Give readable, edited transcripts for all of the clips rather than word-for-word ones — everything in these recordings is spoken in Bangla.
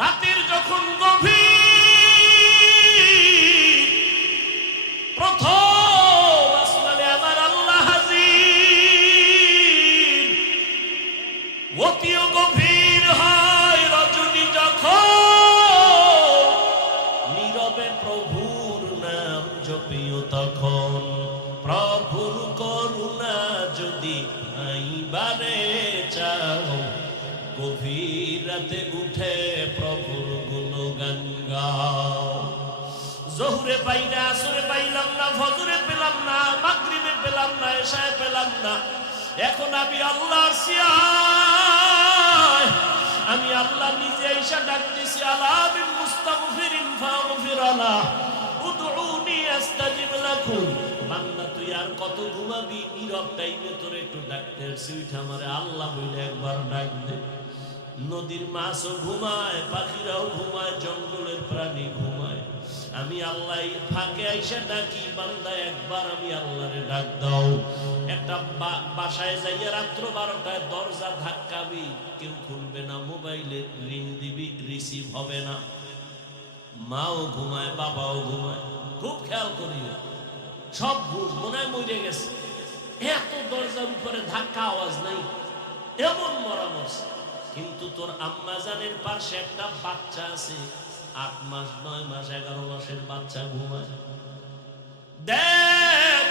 রাতের যখন গভীর, প্রথম আসমানে আমার আল্লাহ হাজির। অতিও গভীর হয় রজনী যখন, নীরবে প্রভুর নাম জপিও তখন। প্রভুর করুণা যদি আইবারে চাও, গভীর রাতে উঠে প্রভুর গুণগান গাও। জোহরে পাই না, আসরে পাইলাম না, ফজরে পেলাম না, মাগরিবে পেলাম না, এশায় পেলাম না, এখন আমি আল্লাহর সিয়ায়, আমি আল্লাহ নিজে এসে ডাকতেছি। আলা বিল মুস্তাগফিরিন ফাগফিরানা, উদউনি আস্তাজিব লাকুম। বান্দা তুই আর কত ঘুমাবি? নীরব টাইমে তোর একটু ডাকতে সুইটা আমারে আল্লাহ বলে একবার ডাক দে। নদীর মাছও ঘুমায়, পাখিরাও ঘুমায়, জঙ্গলের প্রাণী ঘুমায়, আমি আল্লাহ ফাঁকে আইসা ডাকি, বান্দা একবার আমি আল্লাহরে ডাক দাও। একটা বাসায় যাইয়া রাত্র 12টায় দরজা ধাক্কাবি, কেউ খুলবে না, মোবাইলে রিং দিবি, রিসিভ হবে না। মাও ঘুমায়, বাবাও ঘুমায়, খুব খেয়াল করি, সব ঘুম, মনে হয় মরে গেছে। এত দরজার উপরে ধাক্কা, আওয়াজ নাই, এমন মরামস। কিন্তু তোর আম্মা জানের পাশে একটা বাচ্চা আছে, 8 মাস 9 মাস 11 মাসের বাচ্চা ঘুমায়। দেখ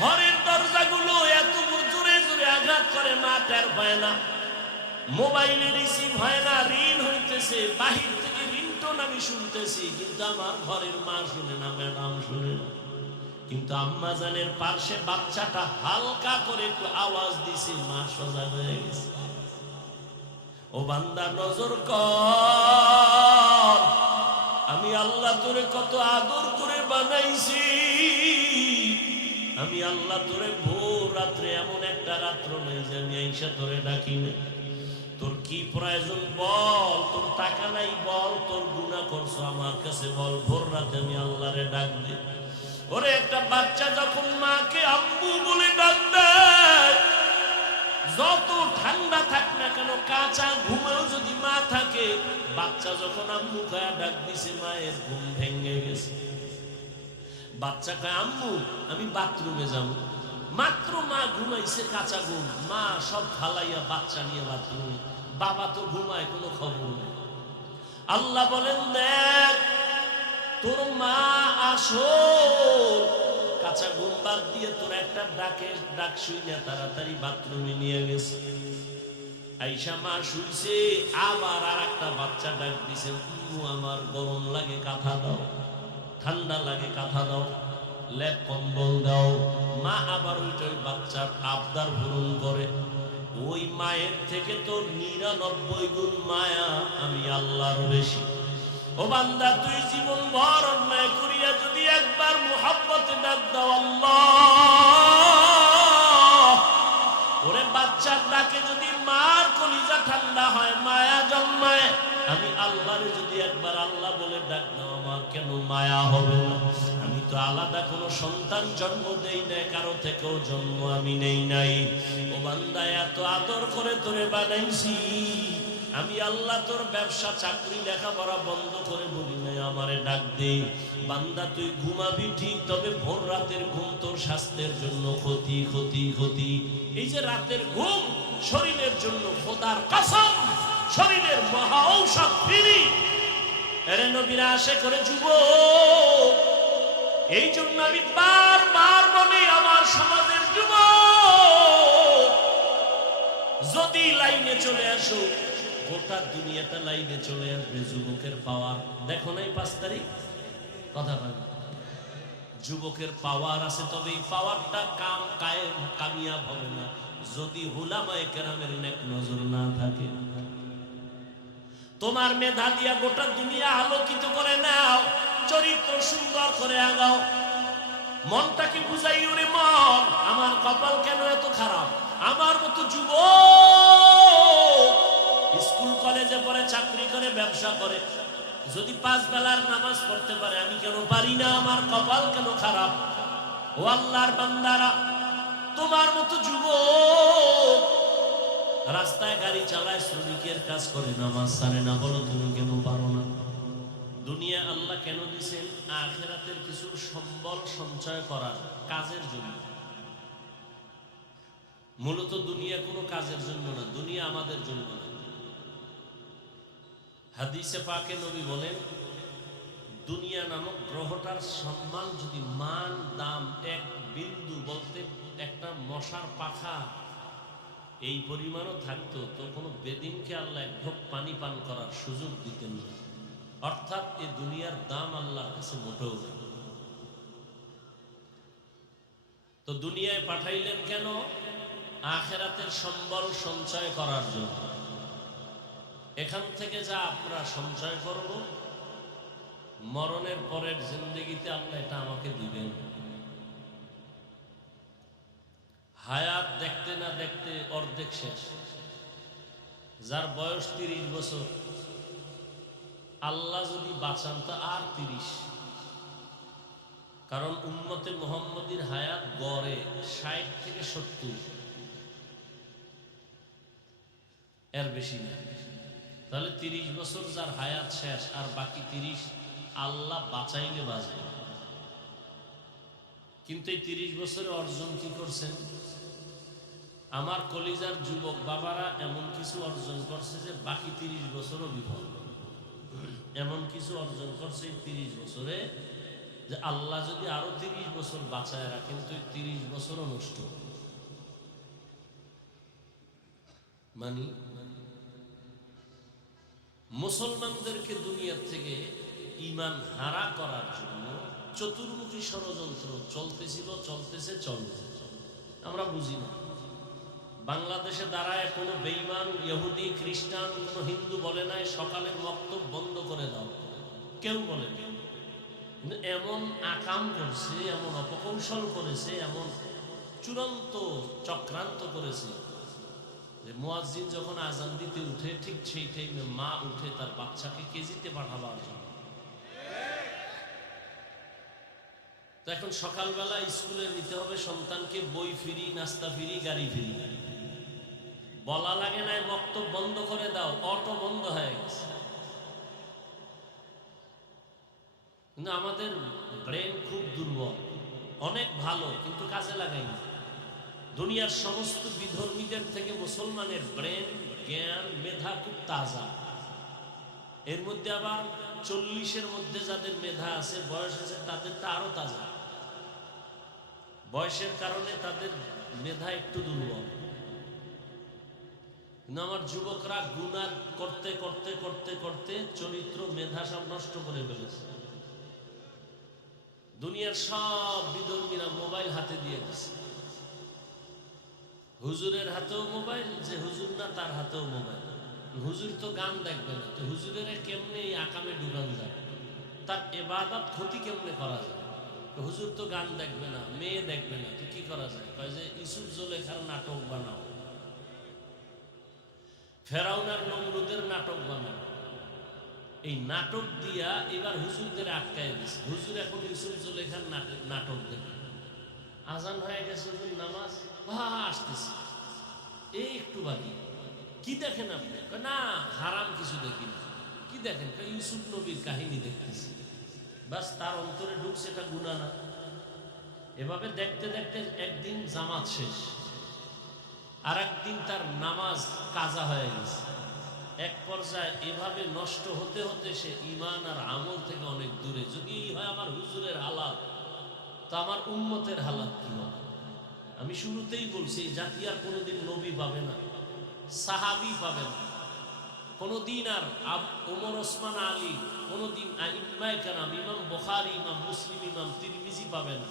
ঘরের দরজাগুলো এত জোরে জোরে আঘাত করে, মা টের পায় না, মোবাইলে রিসিভ হয় না, রিং হইতেছে, বাহির থেকে রিংটোন আমি শুনতেছি, কিন্তু আমার ঘরের মা শুনে না, ম্যাডাম শুনে না। কিন্তু আম্মা জানের পাশে বাচ্চাটা হালকা করে একটু আওয়াজ দিছে, মা সজাগ হয়ে গেছে। ও বান্দা নজর কর, আমি আল্লাহ তোরে কত আদর করে বানাইছি। আমি আল্লাহ তোরে ভোর রাত্রে, এমন একটা রাত্র নেই যে আমি আইসা তোরে ডাকি না। তোর কি প্রয়োজন বল, তোর টাকা নাই বল, তোর গুনাহ করছো আমার কাছে বল, ভোর রাতে আমি আল্লাহরে ডাক দে। ওরে একটা বাচ্চা যখন মাকে আম্মু বলে ডাক দেয়, যত ঠান্ডা থাক না কেন, কাঁচা ঘুমেও যদি মা থাকে, বাচ্চা যখন আম্মু খায়া ডাক দিছে, মায়ের ঘুম ভেঙে গেছে। বাচ্চা কয় আম্মু আমি বাথরুমে যাব, মাত্র মা ঘুমাইছে, কাঁচা ঘুম, মা সব ফালাইয়া বাচ্চা নিয়ে বাথরুমে, বাবা তো ঘুমায়, কোনো খবর নেই। আল্লাহ বলেন দেখ তোর মা আসো, কাঁচা ঘুম বাদ দিয়ে তোর একটা ডাক শুইনা তাড়াতাড়ি বাথরুমে নিয়ে গেছে। আইসা মা শুইছে, আবার আর একটা বাচ্চা ডাক দিছে, আমার গরম লাগে কাঁথা দাও, ঠান্ডা লাগে কাঁথা দাও, লেপ কম্বল দাও। মা আবার ওই বাচ্চার আবদার পূরণ করে। ওই মায়ের থেকে তোর 99 গুণ মায়া আমি আল্লাহর বেশি। ও বান্দা তুই জীবন ভর অন্যায় করিয়া যদি একবার মুহাব্বতে ডাক দাও আল্লাহ, ওরে বাচ্চার ডাকে যদি মার কলিজা ঠান্ডা হয়, মায়া জন্মায়, আমি আল্লাহরে যদি একবার আল্লাহ বলে ডাক দাও, আমার কেন মায়া হবে না? আমি তো আলাদা কোনো সন্তান জন্ম দেই না, কারো থেকেও জন্ম আমি নেই নাই। ও বান্দা এত আদর করে তোরে বানাইছি, আমি আল্লাহ তোর ব্যবসা চাকরি লেখাপড়া বন্ধ করে বলি নাই, আমারে ডাক দে। বান্দা তুই ঘুমাবি ঠিক, তবে ভোর রাতের ঘুম তোর স্বাস্থ্যের জন্য ক্ষতি ক্ষতি ক্ষতি। এই যে রাতের ঘুম শরীরের জন্য খোদার কসম, শরীরের মহা ঔষধ ফিরি। এরে নবীরা আসে করে যুবক, এই জন্য আমি বারবার বলি আমার সমাজের যুবক, যদি লাইনে চলে আসো, গোটা দুনিয়াটা লাইনে চলে আসবে। যুবকের পাওয়ার দেখো নাই 5 তারিখ কথা বল, যুবকের পাওয়ার আছে, তবে এই পাওয়ারটা কামিয়াব হবে না যদি উলামায়ে কেরামের নেক নজর না থাকে। তোমার মেধা দিয়া গোটা দুনিয়া আলোকিত করে নাও, চরিত্র সুন্দর করে আগাও, মনটাকে বুঝাই, ওরে মন আমার কপাল কেন এত খারাপ, আমার মতো যুবক স্কুল কলেজে পড়ে, চাকরি করে, ব্যবসা করে, যদি 5 বেলার নামাজ পড়তে পারে, আমি কেন পারি না? আমার কপাল কেন খারাপ? ও আল্লাহর বান্দারা, তোমার মতো যুবক রাস্তায় গাড়ি চালায়, শ্রমিকের কাজ করে, নামাজ ছাড়ে না। বলো তুমি কেন পারো না? দুনিয়া আল্লাহ কেন দিছেন? আখিরাতের কিছু সম্বল সঞ্চয় করার কাজের জন্য। মূলত দুনিয়া কোনো কাজের জন্য না, দুনিয়া আমাদের জন্য না। হাদিসে পাকে নবী বলেন, দুনিয়া নামক গ্রহটার সম্মান যদি মান দাম এক বিন্দু, বলতে একটা মশার পাখা এই পরিমাণও থাকতো, তো কোনো বেদিনকে আল্লাহ এক ঢোক পানি পান করার সুযোগ দিতেন না। অর্থাৎ এই দুনিয়ার দাম আল্লাহর কাছে মোটেও নেই। তো দুনিয়ায় পাঠাইলেন কেন? আখিরাতের সম্বল সঞ্চয় করার জন্য। এখান থেকে যা আমরা সঞ্চয় করব, মরণের পরের জিন্দেগিতে আল্লাহ এটা আমাকে দিবেন। হায়াত দেখতে না দেখতে অর্ধেক শেষ। যার বয়স 30 বছর, আল্লাহ যদি বাঁচান তো আর 30। কারণ উম্মতে মুহাম্মদীর হায়াত গড়ে 60 থেকে 70, এর বেশি না। তাহলে 30 বছর যার হায়াত শেষ, আর বাকি 30 আল্লাহ বাঁচাইলে বাঁচবে। কিন্তু এই 30 বছরে অর্জন কি করছেন? আমার কলিজার যুবক বাবারা এমন কিছু অর্জন করছে যে বাকি 30 বছরও বিফল। এমন কিছু অর্জন করছে এই 30 বছরে যে আল্লাহ যদি আরো 30 বছর বাঁচায় রাখেন তো 30 বছরও নষ্ট। মানি মুসলমানদেরকে দুনিয়ার থেকে ঈমান হারা করার জন্য চতুর্মুখী ষড়যন্ত্র চলতেছিল, চলতেছে, চলবে। আমরা বুঝি না। বাংলাদেশে দাঁড়ায় কোনো বেঈমান ইহুদি খ্রিস্টান কোনো হিন্দু বলে নাই সকালের বক্তব্য বন্ধ করে দাও, কেউ বলে না। কিন্তু এমন আকাম করছে, এমন অপকৌশল করেছে, এমন চূড়ান্ত চক্রান্ত করেছে যে মুয়াজ্জিন যখন আজান দিতে উঠে ঠিক সেই টাইমে মা উঠে তার বাচ্চাকে কেজিতে পাঠাবার জন্য। তো এখন সকালবেলা স্কুলে নিতে হবে সন্তানকে, বই ফ্রি, নাস্তা ফ্রি, গাড়ি ফ্রি। বলা লাগে নাই বক্তব্য বন্ধ করে দাও, অটো বন্ধ হয়ে গেছে। কিন্তু আমাদের ব্রেন খুব দুর্বল, অনেক ভালো কিন্তু কাজে লাগাই না। দুনিয়ার সমস্ত বিধর্মীদের থেকে মুসলমানের ব্রেন, জ্ঞান, মেধা খুব তাজা। এর মধ্যে আবার 40-এর মধ্যে যাদের মেধা আছে, বয়স আছে, তাদের তা আরো তাজা। বয়সের কারণে তাদের মেধা একটু দুর্বল। কিন্তু আমার যুবকরা গুনাহ করতে করতে করতে করতে চরিত্র, মেধা সব নষ্ট করে ফেলেছে। দুনিয়ার সব বিধর্মীরা মোবাইল হাতে দিয়ে দিচ্ছে। হুজুরের হাতেও মোবাইল, যে হুজুর না তার হাতেও মোবাইল। হুজুর তো গান দেখবে না, তো হুজুরের কেমনে এই আকামে ডুবান যায়, তার ইবাদত ক্ষতি কেমনে করা যায়? হুজুর তো গান দেখবে না, মেয়ে দেখবে না, তো কি করা যায়? কয় যে ইউসুফ জুলেখার নাটক বানাও, ফেরাউন আর নমরুদের নাটক বানাও। এই নাটক দিয়া এবার হুজুরদের আটকায় দিচ্ছে। হুজুর এখন ইউসুফ জুলেখার নাটক দেখে। আজান হয়ে গেছে, হুজুর নামাজ আসতেছে, এই একটু বাকি। কি দেখেন আপনি? না, হারাম কিছু দেখি না। কি দেখেন? ইউসুফ নবীর কাহিনী দেখতেছি। বাস, তার অন্তরে ঢুকছে এটা গুনাহ না। এভাবে দেখতে দেখতে একদিন জামাত শেষ, আর একদিন তার নামাজ কাজা হয়ে গেছে। এক পর্যায়ে এভাবে নষ্ট হতে হতে সে ঈমান আর আমল থেকে অনেক দূরে। যদি এই হয় আমার হুজুরের হালাত, তা আমার উম্মতের হালাত কি হবে? আমি শুরুতেই বলছি, এই জাতি আর কোনোদিন নবী পাবে না, সাহাবী পাবে না কোনোদিন, আর ওমর, ওসমান, আলী, কোনোদিন আইম্মায়ে কেরাম, ইমাম বুখারী, ইমাম মুসলিম, ইমাম তিরমিজি পাবে না।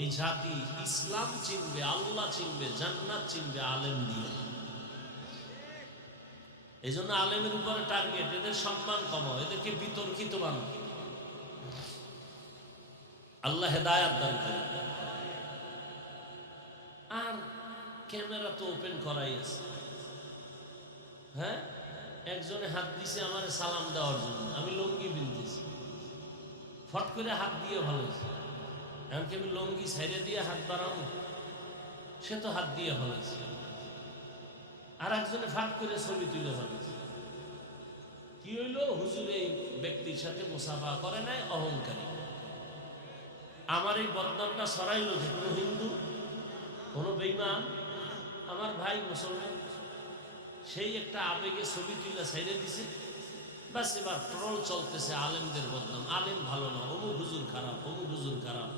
এই জাতি ইসলাম চিনবে, আল্লাহ চিনবে, জান্নাত চিনবে আলেম দিয়ে। এই জন্য আলেমের উপরে টার্গেট, এদের সম্মান কমাও, এদেরকে বিতর্কিত বানাও। আল্লাহ হেদায়াত দান করে। আর ক্যামেরা তো ওপেন করাই আছে। হ্যাঁ, একজনে হাত দিছে আমার সালাম দেওয়ার জন্য, আমি লুঙ্গি বিনতেছি, ফট করে হাত দিয়ে ভালো হয়েছে। এমনকি আমি লুঙ্গি ছেড়ে দিয়ে হাত বাড়াবো, সে তো হাত দিয়ে ভালো হয়েছে। আর একজনে ফাঁক করে ছবি তুলে ফেলেছে। কি হইল? হুজুর এই ব্যক্তির সাথে মুসাফা করে নাই, অহংকারী। আমার এই বদনামটা ছড়াইল যে কোনো হিন্দু, কোনো বেঈমান, আমার ভাই মুসলমান, সেই একটা আবেগে ছবি তুলে ছেড়ে দিছে। বাস এবার ট্রল চলতেছে, আলেমদের বদনাম, আলেম ভালো না, অমুক হুজুর খারাপ, অমুক হুজুর খারাপ।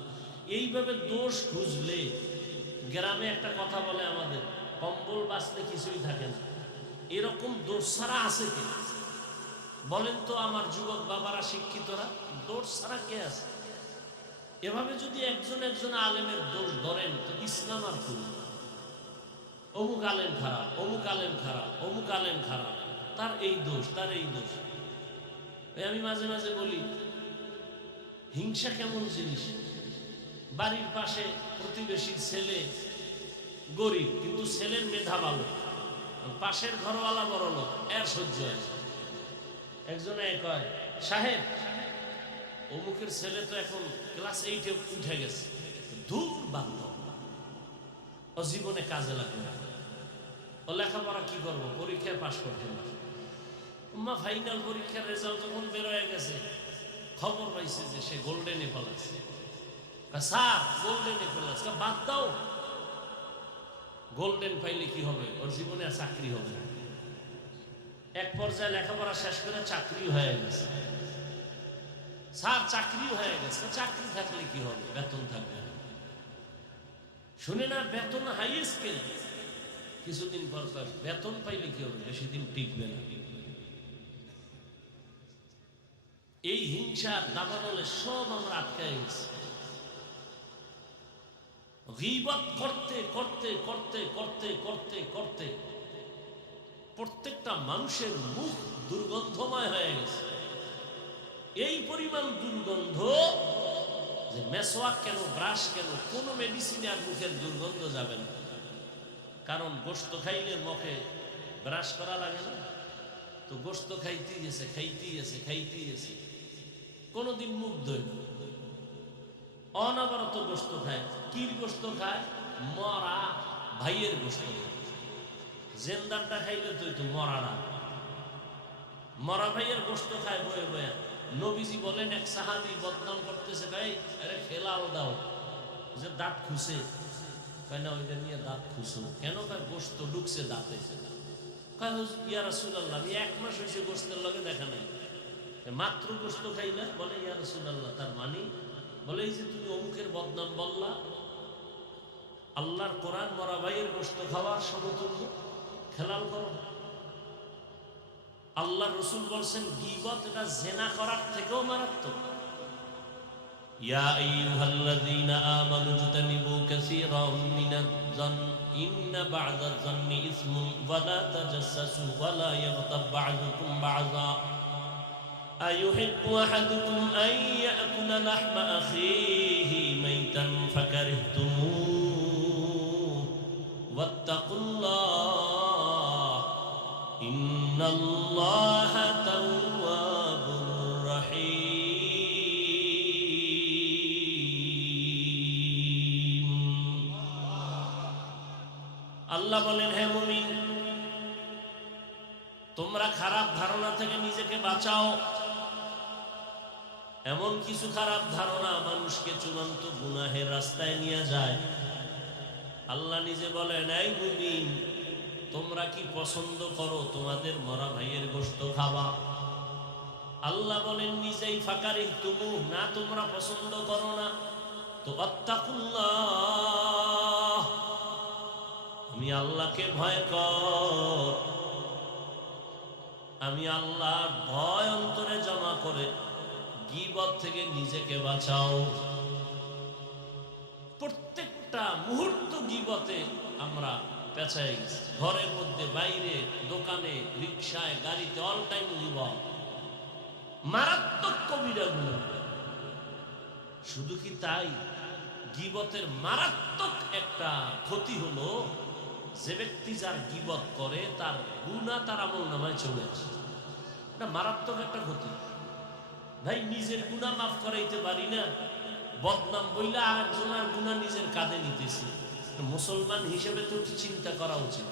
এইভাবে দোষ খুঁজলে, গ্রামে একটা কথা বলে আমাদের, কম্বল বাঁচলে কিছুই থাকে না। এরকম দোষ ছাড়া আছে কে? বলেন তো আমার যুবক বাবারা, শিক্ষিতরা, দোষ ছাড়া কে আছে? এভাবে যদি একজন একজন আলেমের দোষ ধরেন তো ইসলাম আর করুন। অমুক আলেম খারাপ, অমুক আলেম খারাপ, অমুক আলেম খারাপ, তার এই দোষ, তার এই দোষ। আমি মাঝে মাঝে বলি, হিংসা কেমন জিনিস। বাড়ির পাশে প্রতিবেশীর ছেলে গরিব, কিন্তু ছেলের মেধা ভালো, পাশের ঘরওয়ালা বড় লোক, এর সহ্য হয়। একজনে কয়, সাহেব অমুকের ছেলে তো এখন ক্লাস 8-এ উঠে গেছে, দূর বান্ধব, ও জীবনে কাজে লাগবে না, ও লেখাপড়া কি করবো, পরীক্ষায় পাশ করতে না। ফাইনাল পরীক্ষার রেজাল্ট যখন বের হয়ে গেছে, খবর পাইছে যে সে গোল্ডেনে পালাচ্ছে। স্যার গোল্ডেনে পালাচ্ছে, বাদ দাও, গোল্ডেন পাইলে কি হবে, ওর জীবনে আর চাকরি হবে না। এক পর্যায়ে লেখাপড়া শেষ করে চাকরি হয়ে গেছে। স্যার চাকরি হয়ে গেছে, চাকরি থাকলে কি হবে, বেতন থাকবে না। শুনে না, বেতন হাই স্কেল, কিছুদিন পর বেতন পাইলে কি হবে, বেশি দিন টিকবে না। এই হিংসার দাবানলে সব আমরা আটকায় গেছি। গীবত করতে করতে করতে করতে করতে করতে প্রত্যেকটা মানুষের মুখ দুর্গন্ধময় হয়ে গেছে। এই পরিমাণ দুর্গন্ধ যে মেসওয়াক কেন, ব্রাশ কেন, কোনো মেডিসিনে আর মুখের দুর্গন্ধ যাবে না। কারণ গোশত খাইলে মুখে ব্রাশ করা লাগে না, তো গোশত খাইতেই গেছে, খাইতেই গেছে, খাইতেই গেছে, কোনোদিন মুখ ধোয় না, অনবরত গোশত খায়। কির গোশত খায়? মরা ভাইয়ের গোশত খায়। জেন্দারটা খাইলে তো একটু মরাটা, মরা ভাইয়ের গোশত খায় বয়ে বয়ে। নবীজি বলেন, এক সাহাবী বদনাম করতেছে, ভাই আরে খেলাও দাও, যে দাঁত খুঁজে, কয় না ওইটা নিয়ে দাঁত খুঁজো কেন, কয় গোশত ঢুকছে দাঁতে। কয় ইয়া রাসূলুল্লাহ, আমি 1 মাস হয়েছে গোশতের লগে দেখা নাই, মাত্র গোশত খাইলা? বলে ইয়া রাসূলুল্লাহ, তার মানে? বলে এই যে তুমি অমুকের বদনাম বললা, আল্লাহর কোরআন মরা ভাইয়ের গোশত খাওয়ার সমতুল্য, খেলাল করো। আল্লাহ রসুল বলছেন গীবত এটা জেনা করার থেকেও মারাত্মক। ইয়া আইয়ুহাল্লাযীনা আমানু ইজতানিবু কাসীরাম মিনাজ-যন ইন্না বা'দাজ-যন্নি ইসমুন ওয়া লা তাজাসসু ওয়া লা ইয়াগতাব বা'দুকুম বা'যা আইয়ুহিব্বু আহাদুকুম আন ইয়াকুলা লাহমা আখীহি মাইতান ফাকারিহতুমুহু ওয়াত্তাকুল্লাহ ইন্নাল্লাহা তাওয়াবুর রহিম। আল্লাহ বলেন, হে মুমিন, তোমরা খারাপ ধারণা থেকে নিজেকে বাঁচাও। এমন কিছু খারাপ ধারণা মানুষকে চূড়ান্ত গুনাহের রাস্তায় নিয়ে যায়। আল্লাহ নিজে বলেন, এই মুমিন, তোমরা কি পছন্দ করো তোমাদের মরা ভাইয়ের গোশত খাওয়া? আল্লাহ বলেন নিজেই, ফাকারিহতুমু, না তোমরা পছন্দ করো না, তো আত্তাকুল্লাহ, আমি আল্লাহকে ভয় কর। আমি আল্লাহর ভয় অন্তরে জমা করে গীবত থেকে নিজেকে বাঁচাও। প্রত্যেকটা মুহূর্ত গীবতে আমরা পেঁচাই গেছি, ঘরের মধ্যে, বাইরে, দোকানে, রিকশায়, গাড়িতে, অল টাইম গীবত, মারাত্মক কবিরা গুনাহ। শুধু কি তাই, গীবতের মারাত্মক একটা ক্ষতি হলো, যে ব্যক্তি যার গীবত করে তার গুনাহ তার আমলনামায় চলে আসে। এটা মারাত্মক একটা ক্ষতি। ভাই, নিজের গুনাহ মাফ করাইতে পারি না, বদনাম বইলা আরেকজনের গুনাহ নিজের কাঁধে নিতেছি। মুসলমান হিসেবে তো চিন্তা করা উচিত।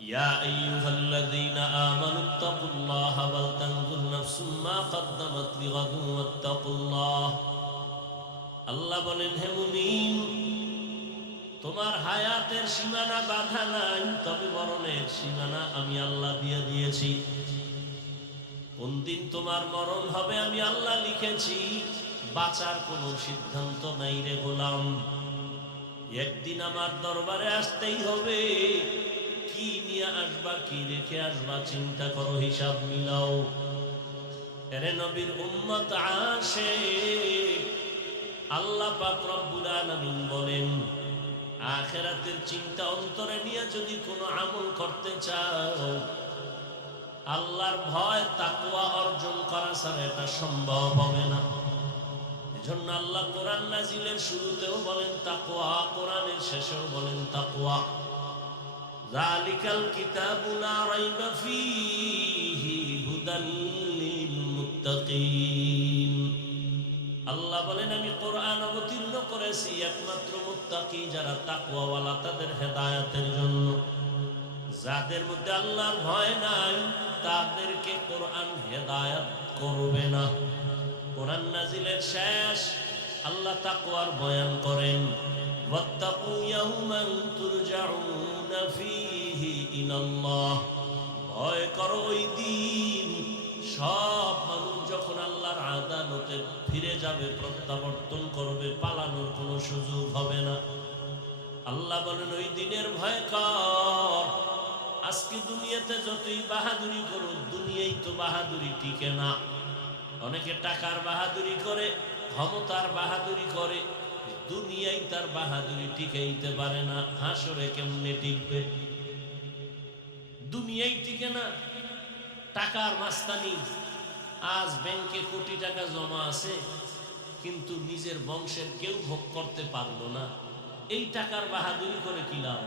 ইয়া আইয়ুহাল্লাযীনা আমানুত্তাকুল্লাহা ওয়াল তানজুর নাফসুম মা কদ্দামাত লিগাদিন ওয়াত্তাকুল্লাহ। আল্লাহ বলেন, হে মুমিন, তোমার হায়াতের সীমানা বাঁধা নাই, তবে মরণের সীমানা আমি আল্লাহ দিয়ে দিয়েছি। কোন দিন তোমার মরণ হবে আমি আল্লাহ লিখেছি। বাঁচার কোনো সিদ্ধান্ত নাই রে গোলাম। একদিন আমার দরবারে আসতেই হবে। কি নিয়ে আসবা, কি রেখে আসবা, চিন্তা করো, হিসাব মিলাও। এরে নবীর উম্মত আশিক, আল্লাহ পাক রব্বুল আলামিন বলেন, আখিরাতের চিন্তা অন্তরে নিয়ে যদি কোনো আমল করতে চাও, আল্লাহর ভয় তাকওয়া অর্জন করা ছাড়া এটা সম্ভব হবে না। এজন্য আল্লাহ কোরআন নাজিলের শুরুতেও বলেন তাকওয়া, কোরআনের শেষেও বলেন তাকওয়া। যালিকাল কিতাবু লা রাইবা ফীহি হুদাল লিল মুত্তাকিন। আল্লাহ বলেন, আমি কোরআন অবতীর্ণ করেছি একমাত্র মুত্তাকি যারা তাকওয়াওয়ালা তাদের হেদায়েতের জন্য। যাদের মধ্যে আল্লাহর ভয় নাই তাদেরকে কোরআন হেদায়েত করবে না। কোরআন নাজিলের শেষ আল্লাহ তাকওয়ার বয়ান করেন, ওয়াত্তাকু ইয়াওমান তুরজাউনা ফীহি ইলাল্লাহ। ভয় করো ওই দিন সব মানুষ যখন আল্লাহর আদালতে ফিরে যাবে, প্রত্যাবর্তন করবে, পালানোর কোনো সুযোগ হবে না। আল্লাহ বলেন, ওই দিনের ভয় কর। আজকে দুনিয়াতে যতই বাহাদুরি করো, দুনিয়ায় তো বাহাদুরি টিকে না। অনেকে টাকার বাহাদুরি করে, ক্ষমতার বাহাদুরি করে, দুনিয়ায় তার বাহাদুরি টিকাইতে পারে না। হাসরে কেমনে টিকবে? দুনিয়ায় টিকে না। টাকার মাস্তানি। আজ ব্যাংকে কোটি টাকা জমা আছে, কিন্তু নিজের বংশের কেউ ভোগ করতে পারলো না। এই টাকার বাহাদুরি করে কি লাভ?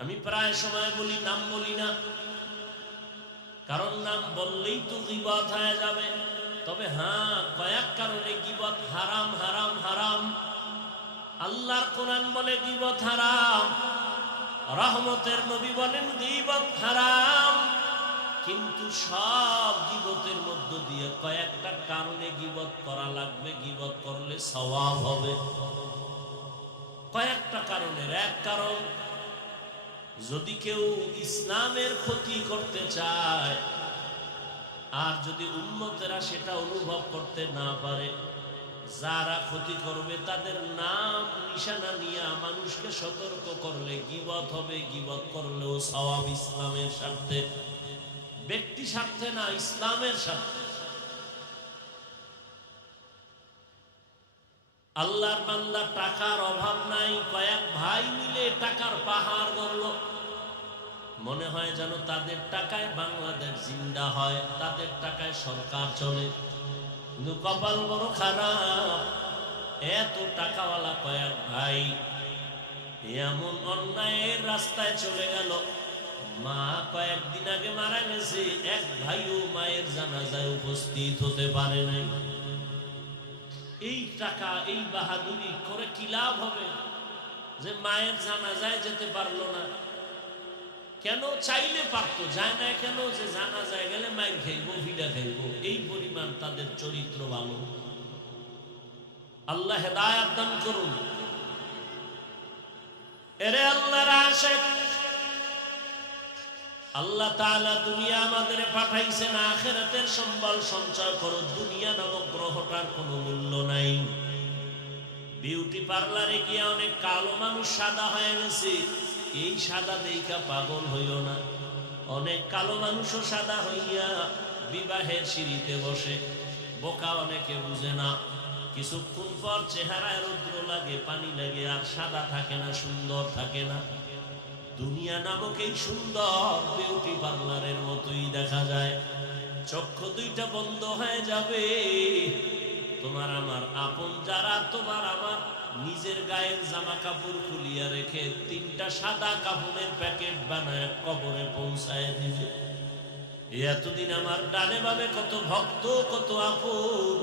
আমি প্রায় সময় বলি, নাম বলি না, কারণ নাম বললেই তো গীবত হয়ে যাবে। তবে হ্যাঁ, কয়েক কারণে গীবত হারাম, হারাম, হারাম। আল্লাহর কোরআন বলে গীবত হারাম, রহমতের নবী বলেন গীবত হারাম। কিন্তু সব গীবতের মধ্য দিয়ে কয়েকটা কারণে গীবত করা লাগবে, গীবত করলে সওয়াব হবে। কয়েকটা কারণের এক কারণ, যদি কেউ ইসলামের ক্ষতি করতে চায় আর যদি উম্মতেরা সেটা অনুভব করতে না পারে, যারা ক্ষতি করবে তাদের নাম নিশানা নিয়ে মানুষকে সতর্ক করলে গীবত হবে। গীবত করলেও সওয়াব, ইসলামের স্বার্থে, ব্যক্তি স্বার্থে না, ইসলামের স্বার্থে। আল্লাহর বান্দা টাকার অভাব নাই, কয়েক ভাই মিলে টাকার পাহাড় গড়ল। মনে হয় যেন তাদের টাকায় বাংলাদেশ জিন্দা হয়, তাদের টাকায় সরকার চলে। কিন্তু কপাল বড় খারাপ, এত টাকাওয়ালা কয়েক ভাই এমন অন্যায়ের রাস্তায় চলে গেল। মা কয়েকদিন আগে মারা গেছে, এক ভাইও মায়ের জানাজায় উপস্থিত হতে পারে নাই। এই টাকা, এই বাহাদুরি করে কি লাভ হবে? যে মায়ের জানাজায় যেতে পারলো না কেন? চাইলে পারতো, যায় না কেন? যে জানাজায় গেলে মায়ের খাইবো, ভিড়া খাইবো। এই পরিমাণ তাদের চরিত্র ভালো। আল্লাহ হেদায়েত দান করুন। এরে আল্লাহর আশিক, আল্লাহ তাআলা দুনিয়া আমাদের পাঠাইছেন আখিরাতের সম্বল সঞ্চয় করো। দুনিয়া নামক গ্রহটার কোনো মূল্য নাই। বিউটি পার্লারে গিয়ে অনেক কালো মানুষ সাদা হয়ে গেছে, এই সাদা দেইখা পাগল হইও না। অনেক কালো মানুষও সাদা হইয়া বিবাহের সিঁড়িতে বসে। বোকা অনেকে বুঝে না, কিছুক্ষণ পর চেহারায় রৌদ্র লাগে, পানি লাগে, আর সাদা থাকে না, সুন্দর থাকে না। দুনিয়া নামক এই সুন্দর বিউটি পার্লারের মতোই দেখা যায়। চক্ষু দুইটা বন্ধ হয়ে যাবে। তোমার আমার আপন যারা, তোমার আমার নিজের গায়ের জামা কাপড় খুলিয়া রেখে তিনটা সাদা কাপড়ের প্যাকেট বানায় কবরে পৌঁছায় দিবে। এতদিন আমার ডানে বামে কত ভক্ত, কত আপন,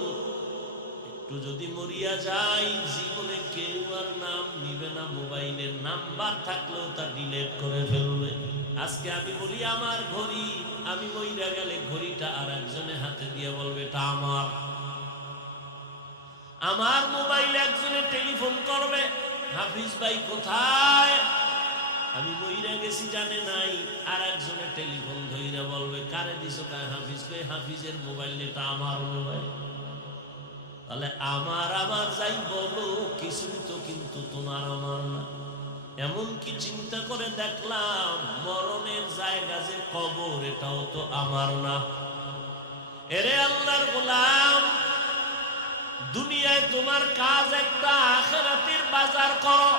একটু একটু যদি মরিয়া যাই জীবনে কেউ আর নাম নিবে না, মোবাইলের নাম্বার থাকলেও তা ডিলিট করে ফেলবে। আজকে আমি বলি আমার ঘড়ি, আমি মইরা গেলে ঘড়িটা আর একজনের হাতে দিয়ে বলবে এটা আমার। আমার মোবাইল একজনে টেলিফোন করবে, হাফিজ ভাই কোথায়, আমি মইরা গেছি জানে নাই, আর একজনে টেলিফোন ধইরা বলবে কারে দিছো, কায় হাফিজ, কই হাফিজের মোবাইল, এটা আমার মোবাইল। তাহলে আমার আমার যাই বলো কিছুই তো কিন্তু তোমার আমার না। এমনকি চিন্তা করে দেখলাম মরণের জায়গা যে কবর, এটাও তো আমার না। এরে আল্লাহর গোলাম, দুনিয়ায় তোমার কাজ একটা, আখিরাতের বাজার করো।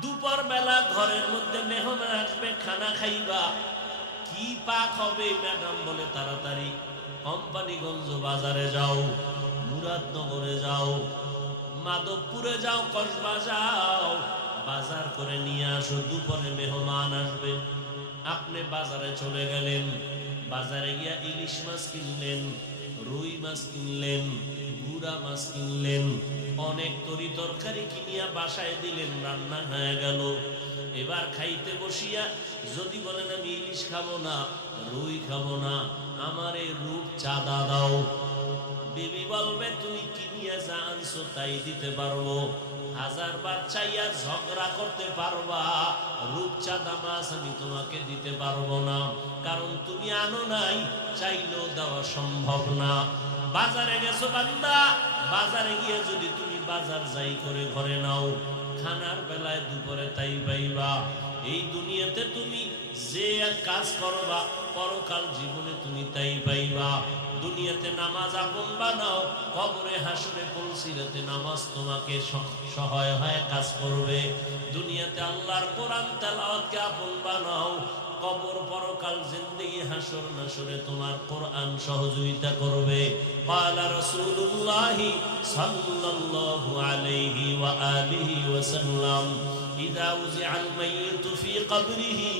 দুপুর বেলা ঘরের মধ্যে মেহমান আসবে, খানা খাইবা, কি পাক হবে ম্যাডাম বলে তাড়াতাড়ি কোম্পানিগঞ্জ বাজারে যাও, মুরাদনগরে যাও, মাধবপুরে যাও, কসবা যাও, বাজার করে নিয়ে আসো। দুপুরে মেহমান আসবে, আপনি বাজারে চলে গেলেন, বাজারে গিয়া ইলিশ মাছ কিনলেন, রুই মাছ কিনলেন, গুড়া মাছ কিনলেন, অনেক তরি তরকারি কিনিয়া বাসায় দিলেন, রান্না হয়ে গেল। এবার খাইতে বসিয়া যদি বলেন আমি ইলিশ খাবো না, রুই খাবো না, আমার এই রূপ চাঁদা দাও, বিবি বলবে তুমি কিনিয়া যা আনছো তাই দিতে পারবো, 1000 বার চাইয়া ঝগড়া করতে পারবা, রূপচাঁদা মাছ আমি তোমাকে দিতে পারবো না, কারণ তুমি আনো নাই, চাইলেও দেওয়া সম্ভব না। বাজারে গেছো বান্দা, বাজারে গিয়ে যদি তুমি বাজার যাই করে ঘরে নাও, খানার বেলায় দুপুরে তাই পাইবা। এই দুনিয়াতে তুমি যে কাজ করবা, পরকাল জীবনে তুমি তাই পাইবা। দুনিয়াতে নামাজ আপন বানাও, কবরে হাসরে পৌঁছিরাতে নামাজ তোমাকে সহায় হয়ে কাজ করবে। দুনিয়াতে আল্লাহর কোরআন তেলাওয়াতকে আপন বানাও, কবর পরকাল জিন্দেগি হাসর নাসরে তোমার কোরআন সহযোগিতা করবে। ক্বালা রাসূলুল্লাহি সাল্লাল্লাহু আলাইহি ওয়া আলিহি ওয়াসাল্লাম, ইযা উযিআল মাইয়িতু ফি কবরিহি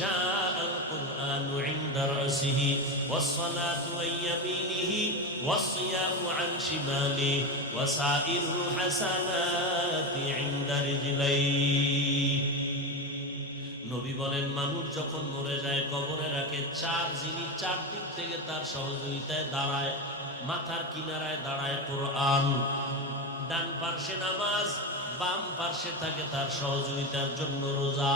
জাআল কুরআনু ইনদা রাসিহি ওয়াস-সালাতু আন ইয়ামিনিহি ওয়াস-সিয়ামু আন শিমালিহি ওয়া সাইরুল হাসানাতি ইনদা রিজলাইহি। নবী বলেন মানুষ যখন মরে যায় কবরে রাখে চার জিনিস, চার দিক থেকে তার সহযোগিতায় দাঁড়ায়। মাথার কিনারায় দাঁড়ায় কোরআন, ডান পার্শ্বে নামাজ, বাম পার্শ্বে থাকে তার সহযোগিতার জন্য রোজা,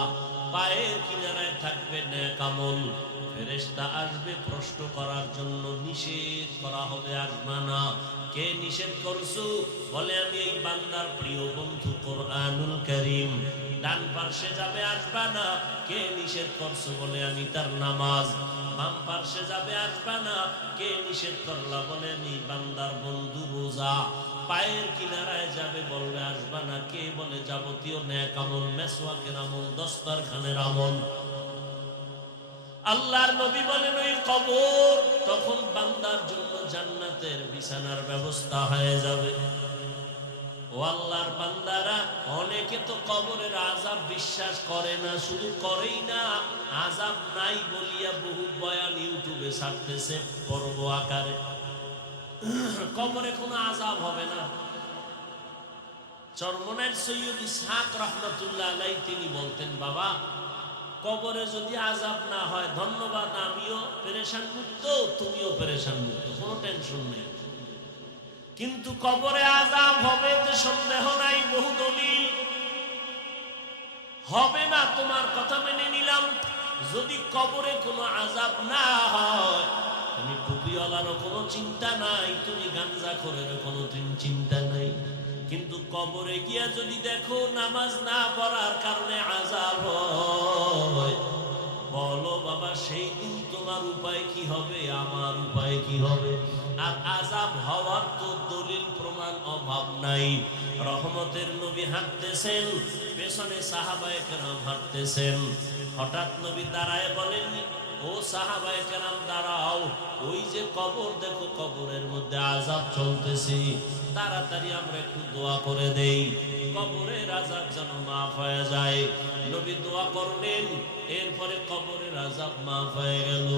পায়ের কিনারায় থাকবে নেক আমল। ফেরেশতা আসবে প্রশ্ন করার জন্য, নিষেধ করা হবে আসবে না। কে নিষেধ করছো? বলে আমি এই বান্দার প্রিয় বন্ধু কোরআনুল কারীম। ডান পার্শ্বে যাবে আসবা না, কে নিষেধ করছো? বলে আমি তার নামাজ। বাম পার্শ্বে যাবে আসবা না, কে নিষেধ করলা? বলে আমি বান্দার বন্ধু রোজা। পায়ের কিনারায় যাবে বলবে আসবা না, কে? বলে যাবতীয় নেক আমল, মেসওয়াকের আমল, দস্তরখানের আমল। আল্লাহর নবী বলেন ওই কবর তখন বান্দার জন্য জান্নাতের বিছানার ব্যবস্থা হয়ে যাবে। ও আল্লাহর বান্দারা, অনেকে তো কবরের আযাব বিশ্বাস করে না, শুধু করেই না, আযাব নাই বলিয়া বহু বয়ান ইউটিউবে ছাড়তেছে পর্ব আকারে। কবরে কোনো আযাব হবে না। চরমনাইর সৈয়দ ইসহাক রাহমাতুল্লাহ আলাইহি তিনি বলতেন, বাবা কবরে যদি আযাব না হয় ধন্যবাদ, আমিও পেরেশান মুক্ত, তুমিও পেরেশান মুক্ত, কোনো টেনশন নেই। কিন্তু কবরে আযাব হবে তো সন্দেহ নাই, বহু দলিল। হবে না তোমার কথা মেনে নিলাম, যদি কবরে কোনো আযাব না হয়, তুমি টুপিওয়ালারও কোনো চিন্তা নাই, তুমি গাঞ্জাখোরেরও কোনো চিন্তা নাই। কিন্তু কবরে গিয়া যদি দেখো নামাজ না পড়ার কারণে আযাব হয়, বলো বাবা সেই দিন তোমার উপায় কি হবে, আমার উপায় কি হবে? আর আযাব হওয়ার তো দলিল প্রমাণ অভাব নাই। রহমতের নবী হাঁটতেছেন, পেছনে সাহাবায়ে কেরাম হাঁটতেছেন। হঠাৎ নবী দাঁড়ায় বলেন, ও সাহাবায়ে কেরাম দাঁড়াও, ওই যে কবর দেখো, কবরের মধ্যে আযাব চলতেছে, তাড়াতাড়ি আমরা একটু দোয়া করে দেই, কবরের আযাব যেন মাফ হয়ে যায়। নবী দোয়া করলেন, এরপরে কবরের আযাব মাফ হয়ে গেল।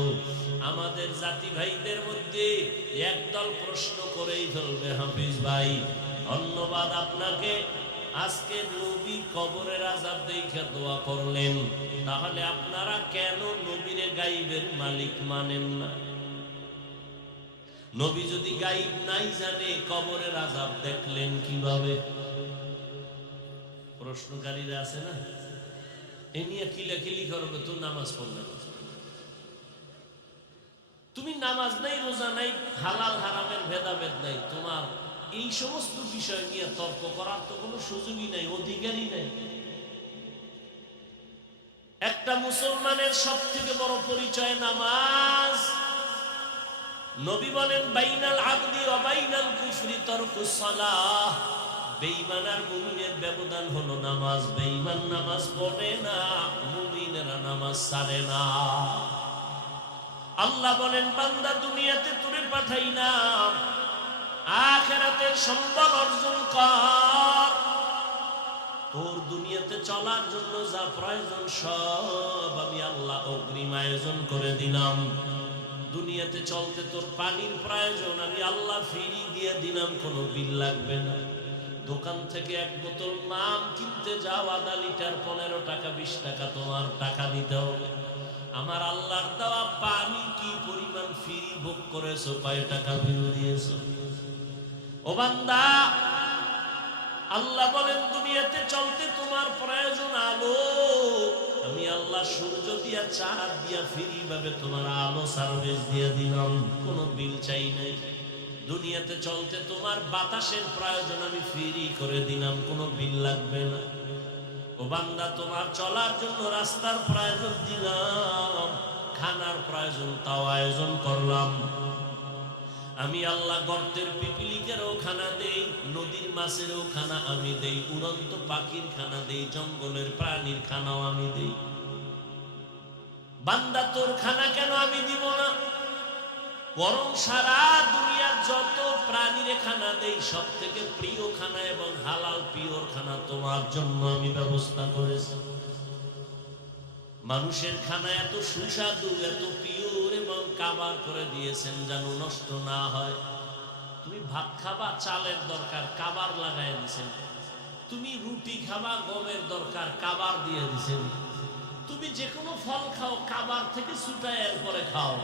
আমাদের আমাদের জাতি ভাইদের মধ্যে একদল প্রশ্ন করেই ফেলবে, হাফিজ ভাই ধন্যবাদ আপনাকে, আজকে নবীর কবরের আযাব দেখে দোয়া করলেন, তাহলে আপনারা কেন নবীরে গাইবের মালিক মানেন না? নবী যদি গাইব নাই জানে, কবরের আযাব দেখলেন কিভাবে? প্রশ্নকারীরা আছে না, এ নিয়ে কিলাকিলি করবে। তো নামাজ পড়লে, তুমি নামাজ নাই, রোজা নাই, হালাল হারামের ভেদাভেদ নাই, তোমার এই সমস্ত বিষয় নিয়ে তর্ক করার তো কোনো সুযোগই নাই, অধিকারই নাই। একটা মুসলমানের সব থেকে বড় পরিচয় নামাজ। নবী বলেন, বাইনাল আবদি ওয়া বাইনাল কুফরি তারকুস সালাহ। বেঈমান আর মুমিনের ব্যবধান হলো নামাজ। বেঈমান নামাজ পড়ে না, মুমিনেরা নামাজ ছাড়ে না। আল্লাহ বলেন, বান্দা দুনিয়াতে তোরে পাঠাইলাম, আখিরাতের সম্পদ অর্জন কর। তোর দুনিয়াতে চলার জন্য যা প্রয়োজন সব আমি আল্লাহ অগ্রিম আয়োজন করে দিলাম। দুনিয়াতে চলতে তোর পানির প্রয়োজন, আমি আল্লাহ ফ্রি দিয়ে দিলাম, কোনো বিল লাগবে না। দোকান থেকে এক বোতল মাম কিনতে যাও, আধা লিটার 15 টাকা 20 টাকা তোমার টাকা দিতে হবে। আমার আল্লাহর দেওয়া পানি কি পরিমাণ ফ্রি ভোগ করেছো, কয় টাকা বিল দিয়েছো? ও বান্দা, আল্লাহ বলেন, দুনিয়াতে চলতে তোমার প্রয়োজন আলো, আমি আল্লাহ সূর্য দিয়া চাঁদ দিয়া ফ্রি ভাবে তোমার আলো সার্ভিস দিয়ে দিলাম, কোনো বিল চাই নাই। দুনিয়াতে চলতে তোমার বাতাসের প্রয়োজন, আমি ফ্রি করে দিলাম, কোনো বিল লাগবে না। ও বান্দা, তোমার চলার জন্য রাস্তার প্রয়োজন দিলাম, খানার প্রয়োজন তাও আয়োজন করলাম। আমি আল্লাহ গর্তের পিপিলিকেরও খানা দেই, নদীর মাছেরও খানা আমি দেই, উড়ন্ত পাখির খানা দেই, জঙ্গলের প্রাণীর খানাও আমি দেই। বান্দা, তোর খানা কেন আমি দিব না? বরং সারা দুনিয়ার যত প্রাণীর খানা দেই, সব থেকে প্রিয় খানা এবং হালাল পিওর খানা তোমার জন্য আমি ব্যবস্থা করেছি। মানুষের খানা এত সুস্বাদু, এত পিওর এবং কাবার করে দিয়েছেন যেন নষ্ট না হয়। তুমি ভাত খাবা, চালের দরকার, কাবার লাগাই দিয়েছেন। তুমি রুটি খাবা, গমের দরকার, কাবার দিয়ে দিয়েছেন। তুমি যে কোনো ফল খাও, কাবার থেকে ছুটায় এরপরে খাও,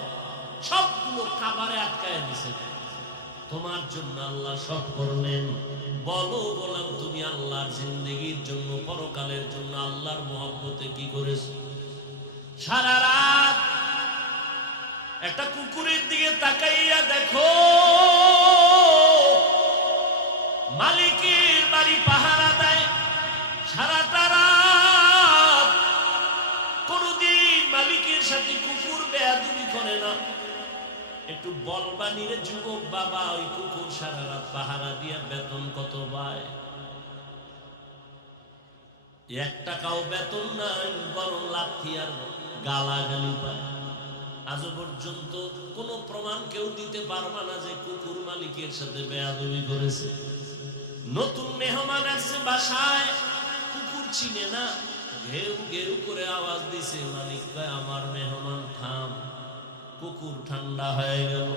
সবগুলো কাবারে আটকায় দিছে। তোমার জন্য আল্লাহ সব করলেন। বলো বললাম, তুমি আল্লাহর জিন্দেগির জন্য, পরকালের জন্য আল্লাহর মহব্বতে কি করেছো? সারা রাত একটা কুকুরের দিকে তাকাইয়া দেখো, মালিকের বাড়ি পাহারা দেয় সারাটা রাত, কোনদিন মালিকের সাথে কুকুর বেয়াদবি করে না। একটু বলবানি রে যুবক বাবা, ওই কুকুর সারা রাত পাহারা দিয়া বেতন কত পায়? 1 টাকাও বেতন নাই, বরং লাথি আর গালাগালি পায়। আজও পর্যন্ত কোন প্রমাণ কেউ দিতে পারবে না যে কুকুর মালিকের সাথে বেয়াদবি করেছে। নতুন মেহমান আসছে বাসায়, কুকুর চিনে না, ঘেউ ঘেউ করে আওয়াজ দিছে, মালিক কয়, আমার মেহমান থাম। কুকুর ঠান্ডা হয়ে গেল।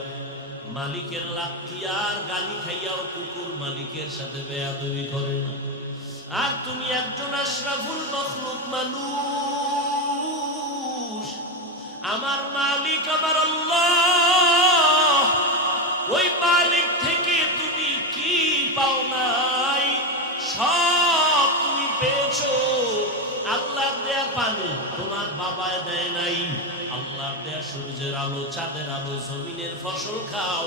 মালিকের লাথি আর গালি খাইয়াও কুকুর মালিকের সাথে বেয়াদবি করে না। আর তুমি একজন আশরাফুল মখলুক মানুষ, আমার মালিক আমার আল্লাহ, ওই মালিক থেকে তুমি কি পাও নাই? সব তুমি পেয়েছো। আল্লাহ দেয়া পানি তোমার বাবায় দেয় নাই, আল্লাহ দেয়া সূর্যের আলো, চাঁদের আলো, জমিনের ফসল খাও,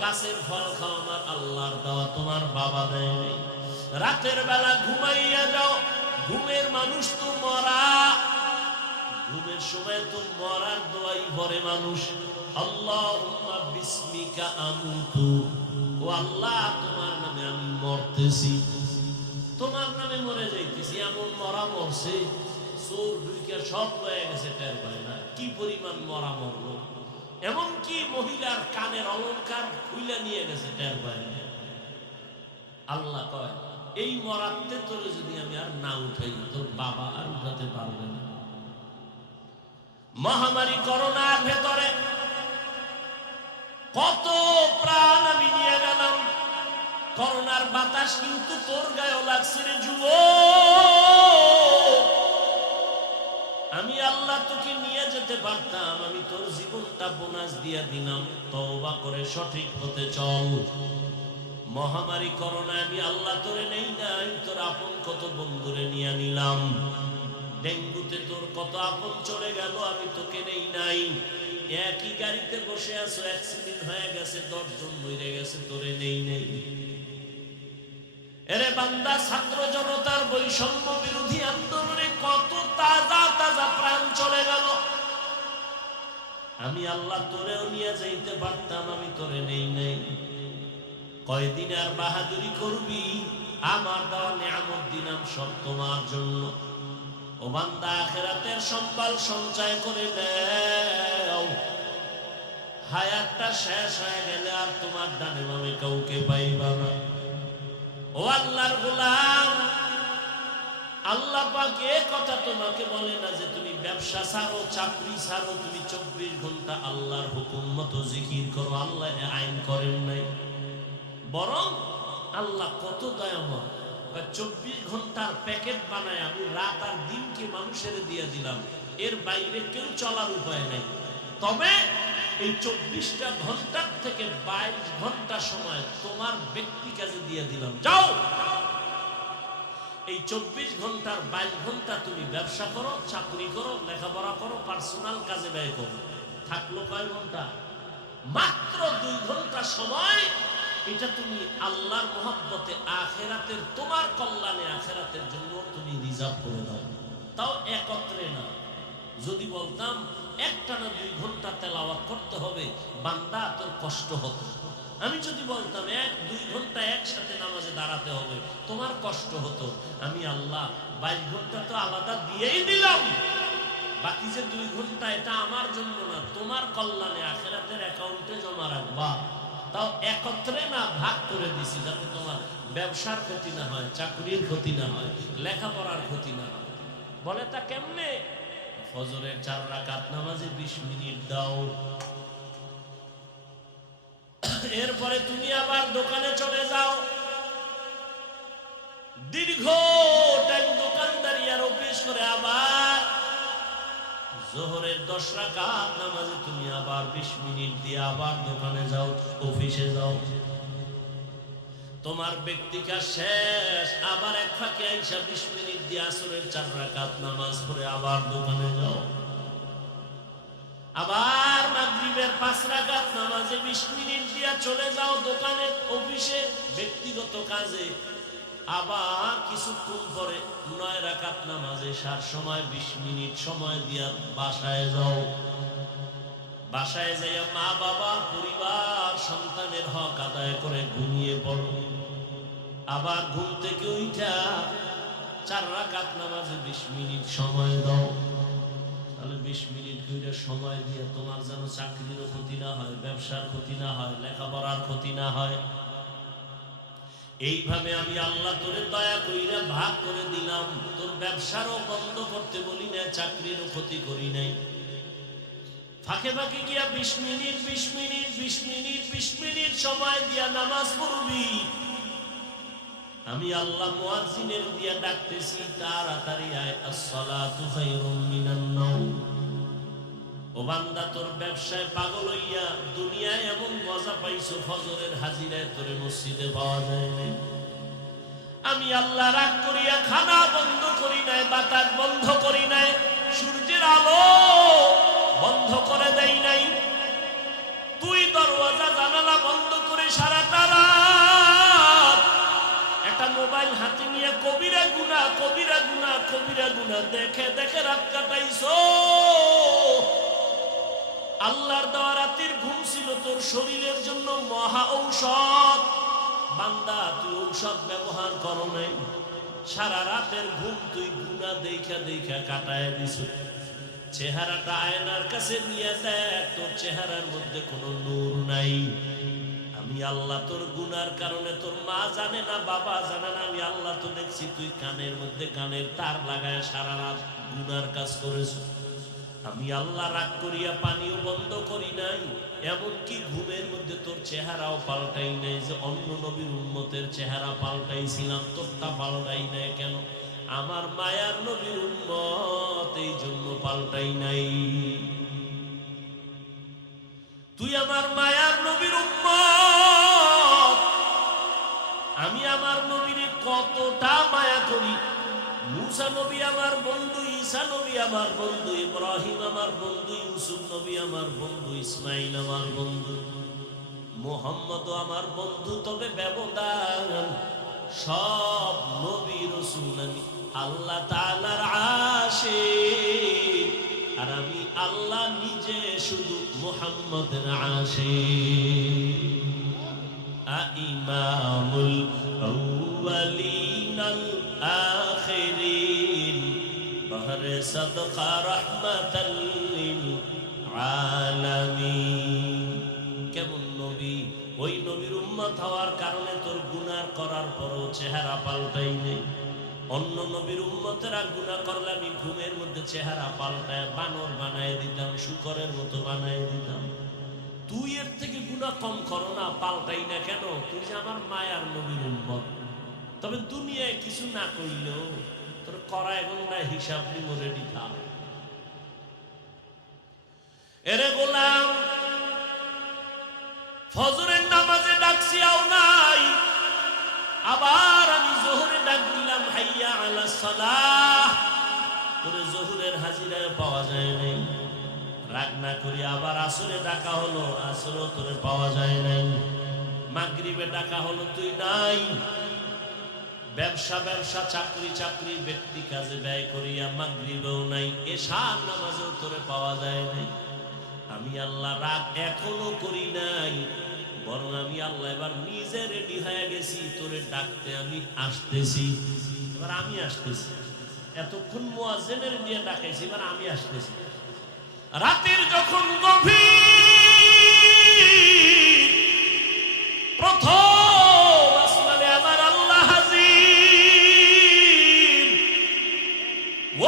গাছের ফল খাও, আমার আল্লাহর দেওয়া তোমার বাবা দেয় নাই। রাতের বেলা ঘুমাইয়া যাও, ঘুমের মানুষ তো মরা, ঘুমের সময় তো মরার দোয়াই ভরে মানুষ। আল্লাহুম্মা বিসমিকা আমুতু, ও আল্লাহ তোমার নামে আমি মরতেছি, তোমার নামে মরে যাইতেছি। এমন মরা মরছে, চোর ঢুইকা সব লয়ে গেছে, টের পায় না কি পরিমাণ মরা মরলো। এমন কি মহিলার কানের অলংকার খুইলা নিয়ে গেছে, টের পায় না। আল্লাহ কয়, এই মরাতে তোরে যদি আমি আর না উঠাই, তোর বাবা আর উঠাতে পারবে না। মহামারী করোনার ভেতরে করোনার বাতাস কিন্তু তোর গায়ে লাগছে রে যুবক। আমি আল্লাহ তোকে নিয়ে যেতে পারতাম, আমি তোর জীবনটা বোনাস দিয়া দিলাম, তওবা করে সঠিক পথে চল। মহামারী করোনা আমি আল্লাহ তোরে নেই নাই, তোর আপন কত বন্ধুরে নিয়ে নিলাম। ডেঙ্গুতে তোর কত আপন চলে গেল, আমি তোকে নেই নাই। একই গাড়িতে বসে আছো, অ্যাক্সিডেন্ট হয়ে গেছে, 10 জন মরে গেছে, তোরে নেই নেই। এরে বান্দা, ছাত্র জনতার বৈষম্য বিরোধী আন্দোলনে কত তাজা তাজা প্রাণ চলে গেল। আমি আল্লাহ তোরেও নিয়ে যাইতে পারতাম, আমি তোরে নেই নাই। কয়দিন আর বাহাদুরি করবি? আমার দেওয়া নিয়ামত দিলাম সব তোমার জন্য। ও বান্দা, আখিরাতের সম্পদ সঞ্চয় করে দাও। হায়াতটা শেষ হয়ে গেলে আর তোমার ডানে বামে কাউকে পাইবা না। ও আল্লাহর গোলাম, আল্লাহ পাক এই কথা তোমাকে বলে না যে তুমি ব্যবসা ছাড়ো, চাকরি ছাড়ো, তুমি 24 ঘন্টা আল্লাহর হুকুম মতো জিকির করো। আল্লাহ আইন করেন নাই, বরং আল্লাহ কত দয়াময়। 24 ঘন্টার প্যাকেট বানায় আমি রাত আর দিনকে মানুষের দিয়ে দিলাম, এর বাইরে কেউ চলার উপায় নাই। তবে এই 24টা ঘন্টার থেকে 22 ঘন্টা সময় তোমার ব্যক্তি কাজে দিয়ে দিলাম, যাও। এই 24 ঘন্টার 22 ঘন্টা তুমি ব্যবসা করো, চাকরি করো, লেখাপড়া করো, পার্সোনাল কাজে ব্যয় করো। থাকলো কয় ঘন্টা? মাত্র 2 ঘন্টা সময়। এটা তুমি আল্লাহর মহব্বতে, আখিরাতের তোমার কল্যাণে, আখিরাতের জন্য তুমি রিজার্ভ করে দাও। তাও একত্রে না। যদি বলতাম একটানা 2 ঘন্টা তেলাওয়াত করতে হবে, বান্দা তোর কষ্ট হতো। আমি যদি বলতাম 1-2 ঘন্টা একসাথে নামাজে দাঁড়াতে হবে, তোমার কষ্ট হতো। আমি আল্লাহ 22 ঘন্টা তো আলাদা দিয়েই দিলাম। বাকি যে 2 ঘন্টা, এটা আমার জন্য না, তোমার কল্যাণে, আখিরাতের অ্যাকাউন্টে জমা রাখবা। তাও একত্রে না, ভাগ করে দিছি, যাতে তোমার ব্যবসার ক্ষতি না হয়, চাকরির ক্ষতি না হয়, লেখাপড়ার ক্ষতি না হয়। বলে তা কেমনে? ফজরের 4 রাকাত নামাজে 20 মিনিট দাও। এরপরে তুমি আবার দোকানে চলে যাও, দীর্ঘ টাইম দোকানদারি আর অফিস করে আবার জোহরের 10 রাকাত নামাজে তুমি আবার 20 মিনিট দিয়ে আবার দোকানে যাও, অফিসে যাও। তোমার ব্যক্তিকা শেষ, আবার এক ফাঁকে আইসা 20 মিনিট দিয়ে আসরের 4 রাকাত নামাজ পড়ে আবার দোকানে যাও। আবার মাগরিবের 5 রাকাত নামাজে 20 মিনিট দিয়ে চলে যাও দোকানে, অফিসে, ব্যক্তিগত কাজে। আবার কিছুক্ষণ পরে 9 রাকাত নামাজে সার সময় 20 মিনিট সময় দিয়া বাসায় যাও। বাসায় যাইয়া মা বাবা, পরিবার, সন্তানের হক আদায় করে ঘুমিয়ে পড়ো। আবার ঘুম থেকে উঠা 4 রাকাত নামাজে 20 মিনিট সময় দাও। তাহলে 20 মিনিট করে সময় দিয়ে তোমার যেন চাকরিরও ক্ষতি না হয়, ব্যবসার ক্ষতি না হয়, লেখাপড়ার ক্ষতি না হয়। এইভাবে আমি আল্লাহ তোরে দয়া কইরা ভাগ করে দিলাম। তোর ব্যবসারও বন্ধ করতে বলি না, চাকরিরও ক্ষতি করি নাই। ফাঁকে ফাঁকে গিয়া 20 মিনিট 20 মিনিট 20 মিনিট 20 মিনিট সময় দিয়া নামাজ পড়বি। আমি আল্লাহ মুয়াজ্জিনের দিয়া ডাকতেছি, তাড়াতাড়ি আয়, আসসালাতু খায়রুম মিনান নাওম। ও বান্দা, তোর ব্যবসায় পাগল হইয়া দুনিয়ায় এমন মজা পাইছো, ফজরের হাজিরায় তোরে মসজিদে পাওয়া যায় না। আমি আল্লাহ রাগ করিয়া খানা বন্ধ করি নাই, বাতাস বন্ধ করি নাই, সূর্যের আলো বন্ধ করে দেই নাই। তুই দরওয়াজা জানালা বন্ধ করে সারাটা রাত একটা মোবাইল হাতে নিয়ে কবিরা গুনাহ, কবিরা গুনাহ, কবিরা গুনাহ দেখে দেখে রাত কাটাইছো। আল্লাহর দেওয়া রাতের ঘুম ছিল তোর শরীরের জন্য মহা ঔষধ। বান্দা, তুই ঔষধ ব্যবহার করো নাই, সারা রাতের ঘুম তুই গুনাহ দেখা দেখা কাটায় দিছ। চেহারাটা আয়নার কাছে নিয়ে দেখ, তোর চেহারার মধ্যে কোনো নূর নাই। আমি আল্লাহ তোর গুনার কারণে, তোর মা জানে না, বাবা জানে না, আমি আল্লাহ তো দেখছি তুই কানের মধ্যে গানের তার লাগায় সারা রাত গুনার কাজ করেছ। আমি আল্লাহ রাগ করিয়া পানিও বন্ধ করি নাই, এমনকি ঘুমের মধ্যে তোর চেহারাও পাল্টাই নাই। যে অন্য নবীর উম্মতের চেহারা পাল্টাইছিলাম, তোরটা পাল্টাই নাই কেন? আমার মায়ার নবীর উম্মত, এই জন্য পাল্টাই নাই। তুই আমার মায়ার নবীর উম্মত, আমি আমার নবীরে কতটা মায়া করি। মুসা নবী আমার বন্ধু, ঈসা নবী আমার বন্ধু, ইব্রাহিম আমার বন্ধু, ইউসুফ নবী আমার বন্ধু, ইসমাইল আমার বন্ধু, মুহাম্মদ আমার বন্ধু। তবে ব্যবধান, সব নবী রাসূল আমি আল্লাহ তাআলার আশিক, আর আমি আল্লাহ নিজে শুধু মুহাম্মদের আশিক। ইমামুল আউয়ালিন আল আখিরিন বহরে সাদকা রাহমাতাল লিল আলামিন। কেমন নবী? ওই নবীর উম্মত হওয়ার কারণে তোর গুনাহ করার পরও চেহারা পাল্টাই নেই। অন্য নবীর উম্মতেরা গুনাহ করলে আমি ঘুমের মধ্যে চেহারা পাল্টায় বানর বানায় দিতাম, শুকরের মতো বানায় দিতাম। তুই এর থেকে গুনাহ কম করো না, পাল্টাই না কেন? তুই যে আমার মায়ার নবীর উম্মত। তবে দুনিয়ায় কিছু না কইলেও তোর করা এখন না হিসাব নিমো রেডি থাক। এরে গোলাম, ফজরের নামাজে ডাকছি আও নাই, আবার আমি জোহরে ডাক দিলাম হাইয়া আলাস সালাহ, তোরে জোহরের হাজিরায় পাওয়া যায় নাই। রাগ না করি আবার আসরে ডাকা হলো, আসরও তোরে পাওয়া যায় নাই। মাগরিবে ডাকা হলো, তুই নাই। ব্যবসা ব্যবসা, চাকরি চাকরি, ব্যক্তি কাজে ব্যয় করিয়া মাগরিবেও নাই, এশার নামাজেও তোরে পাওয়া যায় নাই। আমি আল্লাহ রাগ এখনো করি নাই, বরং আমি আল্লাহ এবার নিজে রেডি হয়ে গেছি তোরে ডাকতে। আমি আসতেছি, এবার আমি আসতেছি। এতক্ষণ মুয়াজ্জিনের দিয়ে ডাকাইছি, এবার আমি আসতেছি। রাতের যখন গভীর, প্রথম আসমানে আমার আল্লাহ হাজির।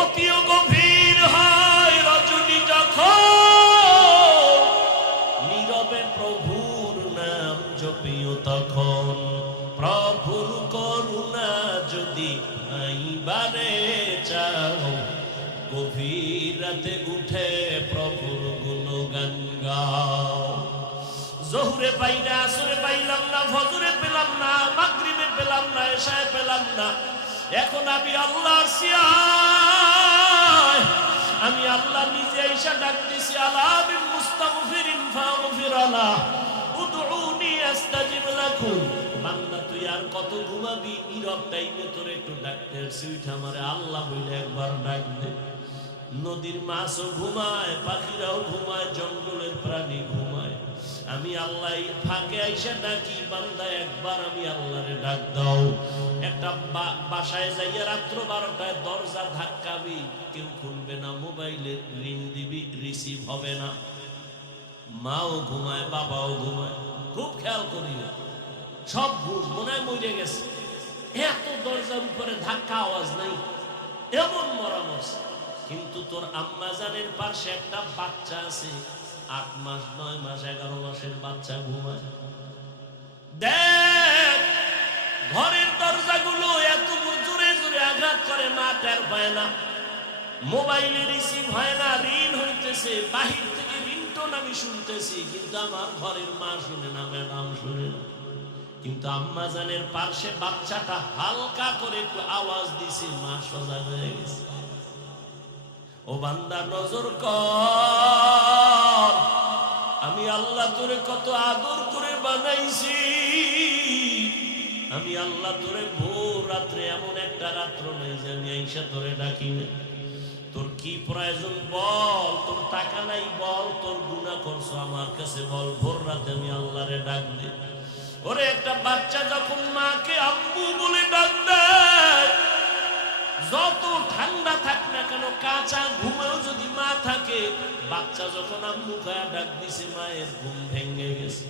অতিও গভীর হয় রজনী যখন, নীরবে প্রভুর নাম জপিও তখন। প্রভুর করুণা যদি আইবারে চাও, গভীর রাতে উঠে প্রভুর গুণগান গাও। জোহরে পাই না, আসরে পাইলাম না, ফজরে পেলাম না, মাগরিবে পেলাম না, এশায় পেলাম না। এখন আমি আল্লাহর সিয়ায়, আমি আল্লাহ নিজে আইসা ডাকতেছি, আলা বিল মুস্তাগফিরিন ফাগফির আলাহ, উদউনি আস্তাজিব লাকুম। বান্দা তুই আর কত ঘুমাবি? নীরব টাইমে তোরে একটু ডাকতে আসছি, উঠে আমারে আল্লাহ বলে একবার ডাক দে। নদীর মাছও ঘুমায়, পাখিরাও ঘুমায়, জঙ্গলের প্রাণী ঘুমায়। আমি আল্লাহ ফাঁকে আইসা ডাকি, বান্দা একবার আমি আল্লাহরে ডাক দাও। একটা বাসায় যাইয়া রাত্র 12টায় দরজা ধাক্কাবি, কেউ খুলবে না, মোবাইলে রিং দিবি, রিসিভ হবে না। মাও ঘুমায়, বাবাও ঘুমায়, খুব খেয়াল করি। সব ঘুম, মনে হয় মরে গেছে। এত দরজার উপরে ধাক্কা, আওয়াজ নাই, এমন মরা মরছে। কিন্তু তোর আম্মাজানের পাশে একটা বাচ্চা আছে, 8 মাস 9 মাস 11 মাসের বাচ্চা ঘুমায়। দেখ, ঘরের দরজাগুলো এত জোরে জোরে আঘাত করে, মা টের পায় না। মোবাইলে রিসিভ হয় না, রিং হইতেছে, বাহির থেকে রিংটোন আমি শুনতেছি, কিন্তু আমার ঘরের মা শুনে না, ম্যাডাম শুনে না। কিন্তু আম্মাজানের পাশে বাচ্চাটা হালকা করে একটু আওয়াজ দিছে, মা সজাগ হয়ে গেছে। ও বান্দা, নজর কর, আমি আল্লাহ তোরে কত আদর করে বানাইছি। আমি আল্লাহ তোরে ভোর রাত্রে, এমন একটা রাত্র নেই যে আমি আইসা তোরে ডাকি না। তোর কি প্রয়োজন বল, তোর টাকা নাই বল, তোর গুনাহ করছো আমার কাছে বল, ভোর রাতে আমি আল্লাহরে ডাক দে। ওরে, একটা বাচ্চা যখন মাকে আম্মু বলে ডাক দেয়, যত ঠান্ডা থাক না কেন, কাঁচা ঘুমেও যদি মা থাকে, বাচ্চা যখন আম্মু কয়া ডাক দিছে, মায়ের ঘুম ভেঙে গেছে।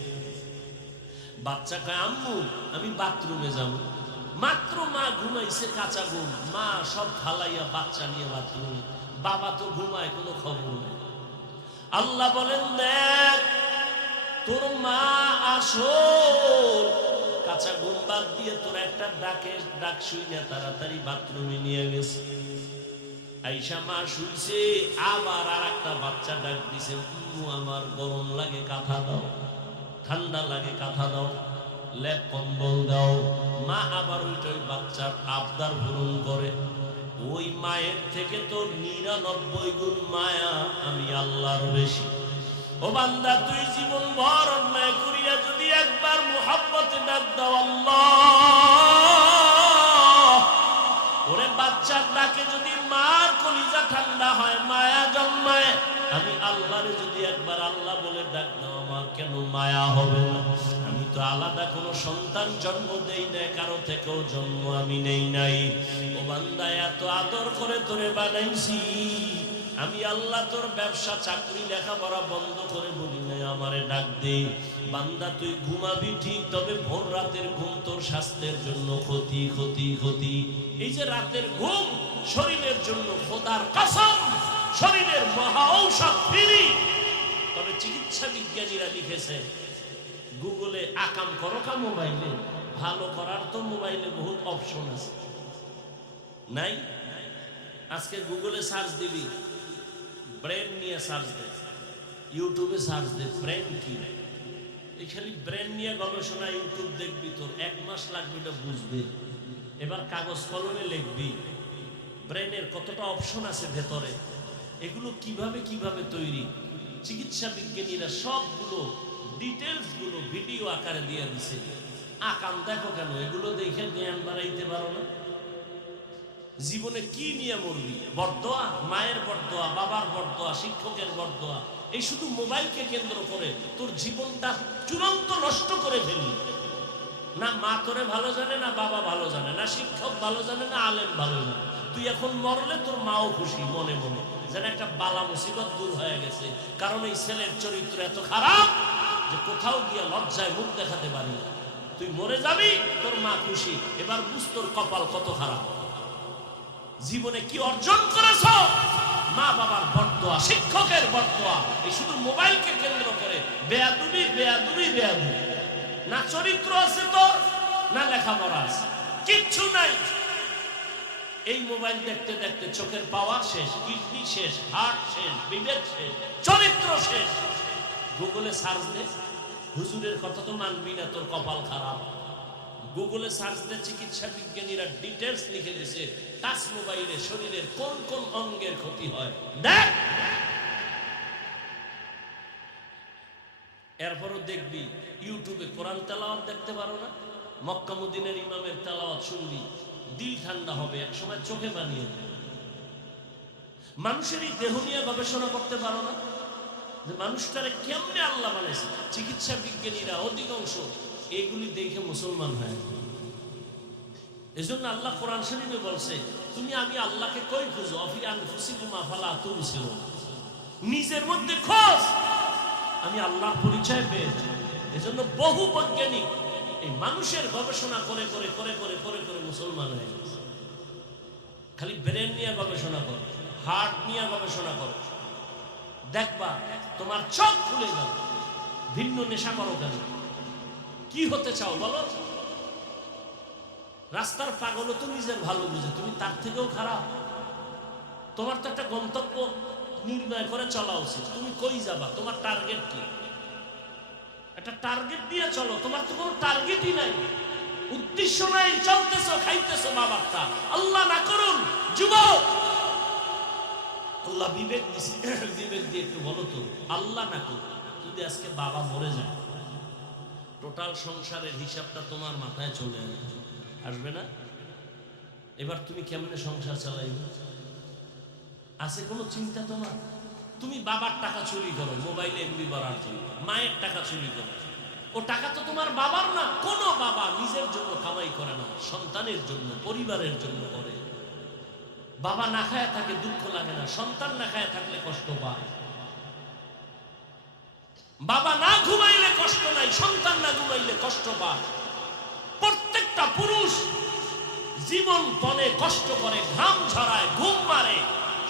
বাচ্চা কয়, আম্মু আমি বাথরুমে যাব। মাত্র মা ঘুমাইছে, কাঁচা ঘুম, মা সব ফালাইয়া বাচ্চা নিয়ে বাথরুমে। বাবা তো ঘুমায়, কোনো খবর নেই। আল্লাহ বলেন দেখ তোর মা আসো, কাঁচা ঘুম বাদ দিয়ে তোর একটা ডাক শুই না তাড়াতাড়ি বাথরুমে নিয়ে গেছে। আইসা মা শুইছে, আবার আর একটা বাচ্চা ডাক দিছে, আমার গরম লাগে কাঁথা দাও, ঠান্ডা লাগে কাঁথা দাও, লেপ কম্বল দাও। মা আবার ওই বাচ্চার আবদার পূরণ করে। ওই মায়ের থেকে তোর 99 গুণ মায়া আমি আল্লাহর বেশি। ও বান্দা তুই জীবন ভর অন্যায় করিয়া যদি একবার মুহাব্বতে ডাক দাও আল্লাহ, ওরে বাচ্চার ডাকে যদি মার কলিজা ঠান্ডা হয়, মায়া জন্মায়, আমি আল্লাহরে যদি একবার আল্লাহ বলে ডাক দাও, আমার কেন মায়া হবে না? আমি তো আলাদা কোনো সন্তান জন্ম দেই না, কারো থেকেও জন্ম আমি নেই নাই। ও বান্দা এত আদর করে তোরে বানাইছি, আমি আল্লাহ তোর ব্যবসা চাকরি লেখাপড়া বন্ধ করে বলি নাই আমারে ডাক দে। বান্দা তুই ঘুমাবি ঠিক, তবে ভোর রাতের ঘুম তোর স্বাস্থ্যের জন্য ক্ষতি ক্ষতি ক্ষতি। এই যে রাতের ঘুম শরীরের জন্য খোদার কসম শরীরের মহা ঔষধ ফ্রি। তবে চিকিৎসা বিজ্ঞানীরা লিখেছে গুগলে আকাম করো কা মোবাইলে, ভালো করার তো মোবাইলে বহুত অপশন আছে, নাই? আজকে গুগলে সার্চ দিবি, ব্রেন নিয়ে সার্চ দে, ইউটিউবে সার্চ দে ব্রেন কি। এই খালি ব্রেন নিয়ে গবেষণা ইউটিউব দেখবি, তোর 1 মাস লাগবে এটা বুঝবে। এবার কাগজ কলমে লিখবি ব্রেনের কতটা অপশন আছে ভেতরে, এগুলো কিভাবে কিভাবে তৈরি। চিকিৎসা বিজ্ঞানীরা সবগুলো ডিটেলস গুলো ভিডিও আকারে দিয়ে দিছে। আকাম দেখো কেন? এগুলো দেখে জ্ঞান বাড়াইতে পারো না? জীবনে কি নিয়ে মরবি? বরদোয়া, মায়ের বরদোয়া, বাবার বরদোয়া, শিক্ষকের বরদোয়া, এই শুধু মোবাইলকে কেন্দ্র করে তোর জীবনটা চূড়ান্ত নষ্ট করে ফেললি। না মা তোরে ভালো জানে, না বাবা ভালো জানে, না শিক্ষক ভালো জানে, না আলেম ভালো জানে। তুই এখন মরলে তোর মাও খুশি মনে মনে, যেন একটা বালা মুসিবত দূর হয়ে গেছে। কারণ এই ছেলের চরিত্র এত খারাপ যে কোথাও গিয়ে লজ্জায় মুখ দেখাতে পারি না। তুই মরে যাবি, তোর মা খুশি। এবার বুঝ তোর কপাল কত খারাপ। জীবনে কি অর্জন করেছ? মা বাবার বরদোয়া, শিক্ষকের বরদোয়া, এই শুধু মোবাইলকে কেন্দ্র করে বেয়াদবি বেয়াদবি বেয়াদবি। না চরিত্র আছে তোর, না লেখাপড়া আছে, কিচ্ছু নাই। এই মোবাইল দেখতে দেখতে চোখের পাওয়ার শেষ, কিডনি শেষ, হার্ট শেষ, বিবেক শেষ, চরিত্র শেষ। গুগলে সার্চ দে, হুজুরের কথা তো মানবি না, তোর কপাল খারাপ। গুগলে সার্চ দে, চিকিৎসা বিজ্ঞানীরা ডিটেলস লিখে দিয়েছে টাচ মোবাইলে শরীরের কোন কোন অঙ্গের ক্ষতি হয় দেখ। এরপরও দেখবি ইউটিউবে কোরআন তেলাওয়াত দেখতে পারো না? মক্কা মদিনার ইমামের তেলাওয়াত শুনবি, দিল ঠান্ডা হবে, এক সময় চোখে বানিয়ে দেবে। মানুষের এই দেহ নিয়ে গবেষণা করতে পারো না যে মানুষটারে কেমনে আল্লাহ বানাইছে? চিকিৎসা বিজ্ঞানীরা অধিকাংশ এইগুলি দেখে মুসলমান হয়। এজন্য আল্লাহ কোরআন শরীফে বলছে, তুমি আমি আল্লাহকে কই খুঁজো, অফি আনফুসিকুম আফালা তুবসিরুন, নিজের মধ্যে খোঁজ, আমি আল্লাহর পরিচয় পেয়েছি। এজন্য বহু বৈজ্ঞানিক এই মানুষের গবেষণা করে করে করে করে করে করে মুসলমান হয়ে গেছে। খালি ব্রেন নিয়ে গবেষণা করো, হার্ট নিয়ে গবেষণা করো, দেখবা তোমার চোখ খুলে যাবে। ভিন্ন নেশা করো কেন? কি হতে চাও বলো? রাস্তার পাগলও তো নিজের ভালো বুঝে, তুমি তার থেকেও খারাপ। তোমার তো একটা গন্তব্য নির্ণয় করে চলা উচিত। তুমি কই যাবা? তোমার টার্গেট কি? একটা টার্গেট দিয়ে চলো। তোমার তো কোনো টার্গেটই নাই, উদ্দেশ্য নাই, চলতেছো খাইতেছো বাবারটা। আল্লাহ না করুন যুবক, আল্লাহ বিবেক দিছে, বিবেক দিয়ে একটু বলো তো, আল্লাহ না করুন যদি আজকে বাবা মরে যায়, টোটাল সংসারের হিসাবটা তোমার মাথায় চলে আসবে না? এবার তুমি কেমনে সংসার চালাইবে? আছে কোনো চিন্তা তোমার? তুমি বাবার টাকা চুরি করো মোবাইলে এমবি বাড়ার জন্য, মায়ের টাকা চুরি করো, ও টাকা তো তোমার বাবার না। কোনো বাবা নিজের জন্য কামাই করে না, সন্তানের জন্য, পরিবারের জন্য করে। বাবা না খায় থাকে দুঃখ লাগে না, সন্তান না খায় থাকলে কষ্ট পায়। বাবা না ঘুমাইলে কষ্ট নাই, সন্তান না ঘুমাইলে কষ্ট পায়। প্রত্যেকটা পুরুষ জীবন পণে কষ্ট করে, ঘাম ঝরায়, ঘুম মারে,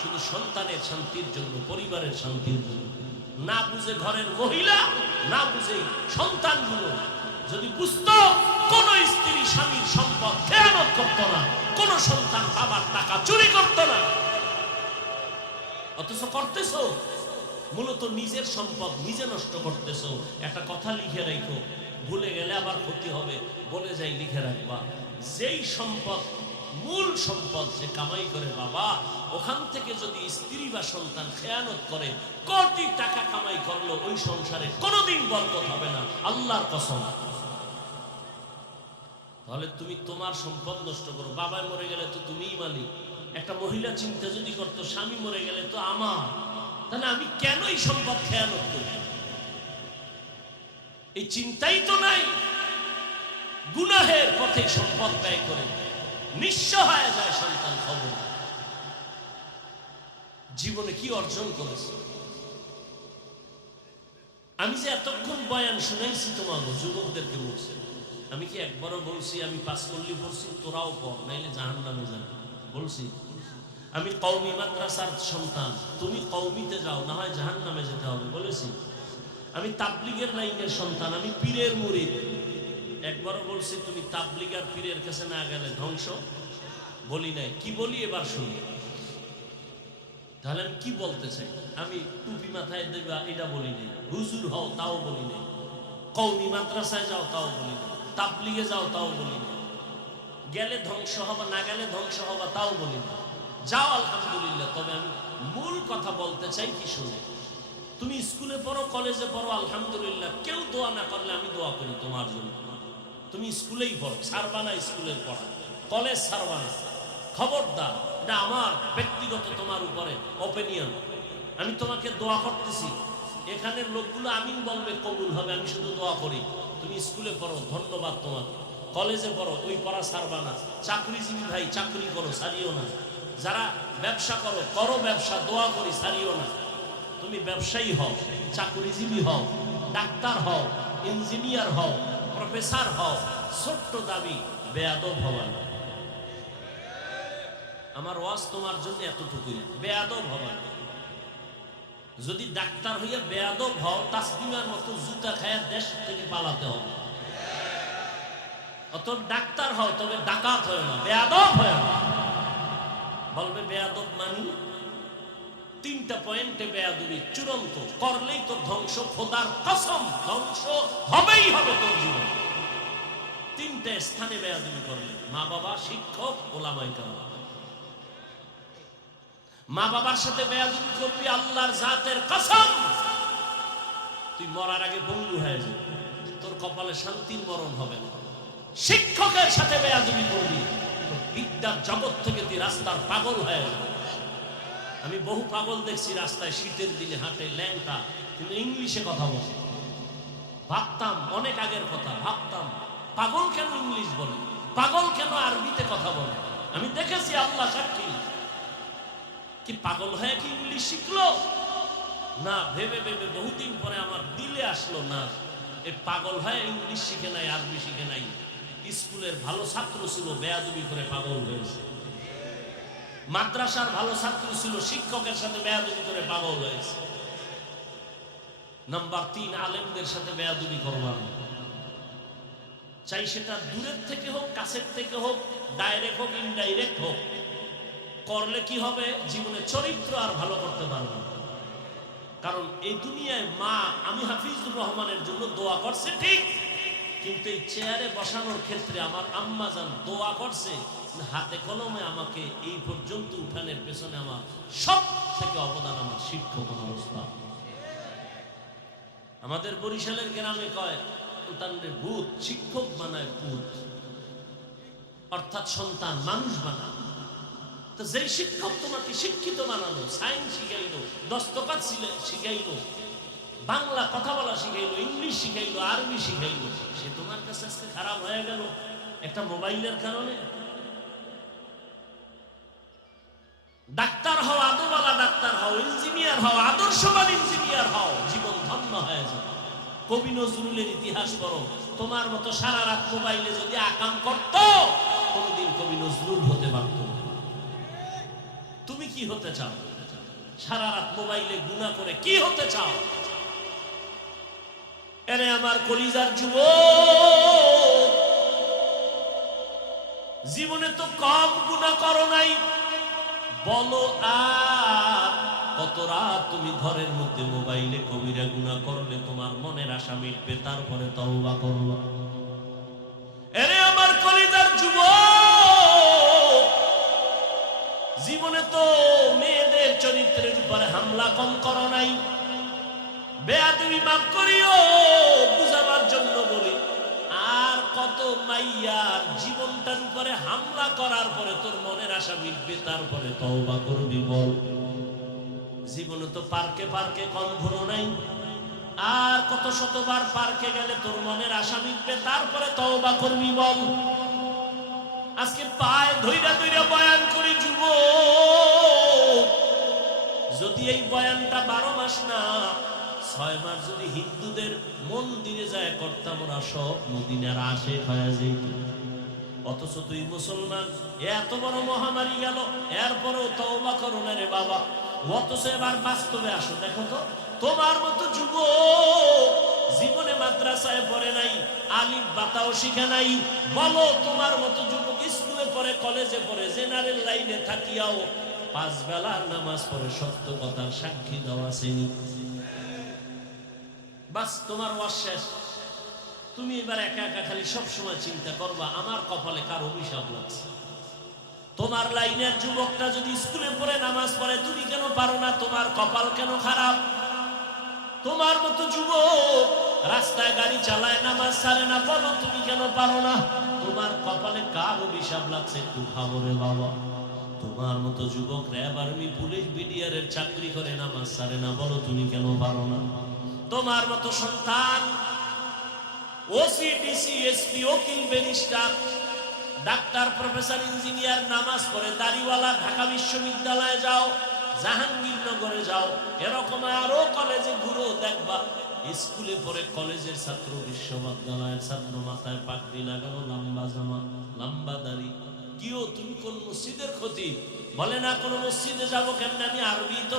শুধু সন্তানের শান্তির জন্য, পরিবারের শান্তির জন্য। না বুঝে ঘরের মহিলা, না বুঝে সন্তানগুলো যদি বুঝতো, কোন স্ত্রী স্বামীর সম্পদ খেয়ানত করতো না, কোন সন্তান বাবার টাকা চুরি করতো না। অথচ করতেছো, মূলত নিজের সম্পদ নিজে নষ্ট করতেছো। একটা কথা লিখে রাখো, ভুলে গেলে আবার ক্ষতি হবে, বলে যাই লিখে রাখবা, যেই সম্পদ মূল সম্পদ যে কামাই করে বাবা, ওখান থেকে যদি স্ত্রী বা সন্তান খেয়ানত করে, কোটি টাকা কামাই করলো ওই সংসারে কোনোদিন বরকত হবে না, আল্লাহর কসম। তাহলে তুমি তোমার সম্পদ নষ্ট করো। বাবা মরে গেলে তো তুমিই মালিক। একটা মহিলা চিন্তা যদি করতো, স্বামী মরে গেলে তো আমার, তাহলে আমি কেন এই সম্পদ খেয়ানত করি? এই চিন্তাই তো নাই। গুনাহের পথে সম্পদ ব্যয় করে নিঃস্ব হয়ে যায় সন্তান। খবর জীবনে কি অর্জন করেছে? আমি যে এতক্ষণ বয়ান শুনাইছি তোমার যুবকদেরকে বলছি, আমি কি একবারও বলছি আমি পাঁচকল্লি পড়ছি তোরাও পড়, নাইলে জাহান্নামে যাবে? বলছি আমি কওমি মাদ্রাসার সন্তান, তুমি কওমিতে যাও, না হয় জাহান্নামে যেতে হবে? বলেছি আমি তাবলিগের লাইনের সন্তান, আমি পীরের মুরিদ, একবারও বলছি তুমি তাবলিগ আর পীরের কাছে না গেলে ধ্বংস? বলি নাই। কি বলি এবার শুনি। তাহলে আমি কি বলতে চাই? আমি টুপি মাথায় দেবা এটা বলি নাই, হুজুর হও তাও বলি নাই, কওমি মাদ্রাসায় যাও তাও বলি নাই, তাবলিগে যাও তাও বলি নাই, গেলে ধ্বংস হবা না গেলে ধ্বংস হবা তাও বলি না। যাও আলহামদুলিল্লাহ। তবে আমি মূল কথা বলতে চাই কি শুনে, তুমি স্কুলে পড়ো, কলেজে পড়ো, আলহামদুলিল্লাহ, কেউ দোয়া না করলে আমি দোয়া করি তোমার জন্য। তুমি স্কুলেই পড়ো, ছাড়বা না স্কুলের পড়া, কলেজ ছাড়বা না, খবরদার। এটা আমার ব্যক্তিগত তোমার উপরে ওপিনিয়ন। আমি তোমাকে দোয়া করতেছি, এখানের লোকগুলো আমিন বলবে, কবুল হবে, আমি শুধু দোয়া করি। তুমি স্কুলে পড়ো, ধন্যবাদ তোমাকে। কলেজে পড়ো, ওই পড়া ছাড়বা না। চাকরিজীবী ভাই, চাকরি করো, ছাড়িও না। যারা ব্যবসা করো, করো ব্যবসা, দোয়া করি, ছাড়িও না। তুমি ব্যবসায়ী হও, চাকরিজীবী হও, ডাক্তার হও, ইঞ্জিনিয়ার হও, প্রফেসর হও, ছোট্ট দাবি বেয়াদব হওয়া না। আমার ওয়াজ তোমার জন্য এতটুকুই, বেয়াদব হওয়া না। যদি ডাক্তার হইয়া বেয়াদব হও, তাসলিমার মতো জুতা খায়া দেশ থেকে পালাতে হবে। অত ডাক্তার হও, তবে ডাকাত হয় না, বেয়াদব হয় না। বলবে বেয়াদব মানি, তিনটা পয়েন্টে বেয়াদবি চূড়ান্ত, করলেই তো ধ্বংস, খোদার কসম ধ্বংস হবেই হবে তোর জীবন। তিনটে স্থানে বেয়াদবি করলে, মা বাবা, শিক্ষক, ওলামায়ে কেরাম। মা বাবার সাথে বেয়াদবি করবি, আল্লাহর জাতের কসম তুই মরার আগে বন্ধু হয়ে যাবে, তোর কপালে শান্তির মরণ হবে না। শিক্ষকের সাথে বেয়াদবি করবি, বিদ্যার জগৎ থেকে তুই রাস্তার পাগল হয়ে যাবে। আমি বহু পাগল দেখছি রাস্তায় শীতের দিনে হাঁটে, ল্যাংটা, কিন্তু ইংলিশে কথা বলে। ভাবতাম, অনেক আগের কথা, ভাবতাম পাগল কেন ইংলিশ বলে, পাগল কেন আরবিতে কথা বলে। আমি দেখেছি, আল্লাহ সাক্ষী, কি পাগল হয়ে কি ইংলিশ শিখলো না? ভেবে ভেবে বহুদিন পরে আমার দিলে আসলো, না, এই পাগল হয়ে ইংলিশ শিখে নাই, আরবি শিখে নাই। স্কুলের ভালো ছাত্র ছিল, বেয়াদবি করে পাগল হয়েছে। মাদ্রাসার ভালো ছাত্র ছিল, শিক্ষকের সাথে বেয়াদবি করে পাগল হয়েছে। নাম্বার 3, আলেমদের সাথে বেয়াদবি করবার না। চাই সেটা দূরের থেকে হোক, কাছের থেকে হোক, ডাইরেক্ট হোক, ইনডাইরেক্ট হোক, করলে কি হবে? জীবনে চরিত্র আর ভালো করতে পারবে। কারণ এই দুনিয়ায় মা, আমি হাফিজুর রহমানের জন্য দোয়া করছে ঠিক, কিন্তু এই চেয়ারে বসানোর ক্ষেত্রে আমার আম্মা জান দোয়া করছে, হাতে কলমে আমাকে এই পর্যন্ত উঠানের পেছনে আমার সব থেকে অবদান আমার শিক্ষক অবস্থা। আমাদের বরিশালের গ্রামে কয় সন্তানের ভূত, শিক্ষক বানায় ভূত, অর্থাৎ সন্তান মানুষ বানায়। তো যেই শিক্ষক তোমাকে শিক্ষিত বানালো, সায়েন্স শিখাইলো, দস্তখত শিখাইলো, বাংলা কথা বলা শিখাইলো, ইংলিশ শিখাইলো, আরবি শিখাইলো, সে তোমার কাছে আজকে খারাপ হয়ে গেল একটা মোবাইলের কারণে। ডাক্তার হও, আদরওয়ালা ডাক্তার হও, ইঞ্জিনিয়ার হও, আদর্শবান ইঞ্জিনিয়ার হও, জীবন ধন্য হয়ে যাবে। কবি নজরুলের ইতিহাস পড়ো, তোমার মতো সারা রাত মোবাইলে যদি আকাম করত, কোনদিন কবি নজরুল হতে পারত। তুমি কি হতে চাও? সারা রাত মোবাইলে গুনাহ করে কি হতে চাও? এরে আমার কলিজার যুবক, জীবনে তো কম গুনাহ করো নাই, বলো আর কত রাত তুমি ঘরের মধ্যে মোবাইলে কবিরা গুনাহ করলে তোমার মনের আশা মিটবে, তারপরে তওবা করো। এরে আমার কলিজার যুবক, জীবনে তো মেয়েদের চরিত্রের উপরে হামলা কম করো নাই, বেয়াদবি মাফ করিও, বুঝাবার জন্য বলি। আর কত মাইয়ার জীবনটার উপরে হামলা করার পরে তোর মনের আশা মিটবে, তারপরে তওবা করবি বল। জীবনে তো পার্কে পার্কে কম ঘুরো নাই, আর কত শতবার পার্কে গেলে তোর মনের আশা মিটবে, তারপরে তওবা করবি বল। আজকে পায়ে ধইরা ধইরা বয়ান করি যুবক, যদি এই বয়ানটা 12 মাস না 6 মাস যদি হিন্দুদের মন্দিরে যায় করতাম, ওরা সব মদিনার আশেক হয়ে যেত। অথচ তুই মুসলমান, এত বড় মহামারী গেল, এরপরেও তওবা করো না রে বাবা। অথচ এবার বাস্তবে আসো, দেখো তো তোমার মতো যুবক জীবনে মাদ্রাসায় পড়ে নাই, আলিফ বাতাও শিখে নাই। বলো তোমার মতো যুবক স্কুলে পড়ে, কলেজে পড়ে, জেনারেল লাইনে থাকিয়াও 5 বেলার নামাজ পড়ে, সত্য কথার সাক্ষী দেওয়া শ্রেণী। বাস তোমার ওয়াজ শেষ। তুমি এবার একা একা খালি সবসময় চিন্তা করবা আমার কপালে কার অভিশাপ লাগছে। তোমার লাইনের যুবকটা যদি স্কুলে পড়ে নামাজ পড়ে, তুমি কেন পারো না? তোমার কপাল কেন খারাপ? তোমার মতো যুবক রাস্তায় গাড়ি চালায়, নামাজ ছাড়ে না, বলো তুমি কেন পারো না? তোমার কপালে কার অভিশাপ লাগছে একটু ভাবো রে বাবা। তোমার মতো যুবক র্যাব, আর্মি, পুলিশ, বিডিআর এর চাকরি করে, নামাজ ছাড়ে না, বলো তুমি কেন পারো না? তোমার মতো সন্তান ওসি, ডিসি, এসপি, উকিল, ব্যারিস্টার, ডাক্তার, প্রফেসর, ইঞ্জিনিয়ার, নামাজ পড়ে, দাড়িওয়ালা, ঢাকা বিশ্ববিদ্যালয়ে যাও, জাহাঙ্গীরনগরে যাও, এরকম আরো কলেজে ঘুরো, দেখবা স্কুলে পড়ে কলেজের ছাত্র, বিশ্ববিদ্যালয়ের ছাত্র, মাথায় পাগড়ি লাগানো, লম্বা জামা, লম্বা দাড়ি। কিও তুমি কোন মসজিদের খতিব? বলে না কোন মসজিদে যাবো কেমনে, আমি আরবি তো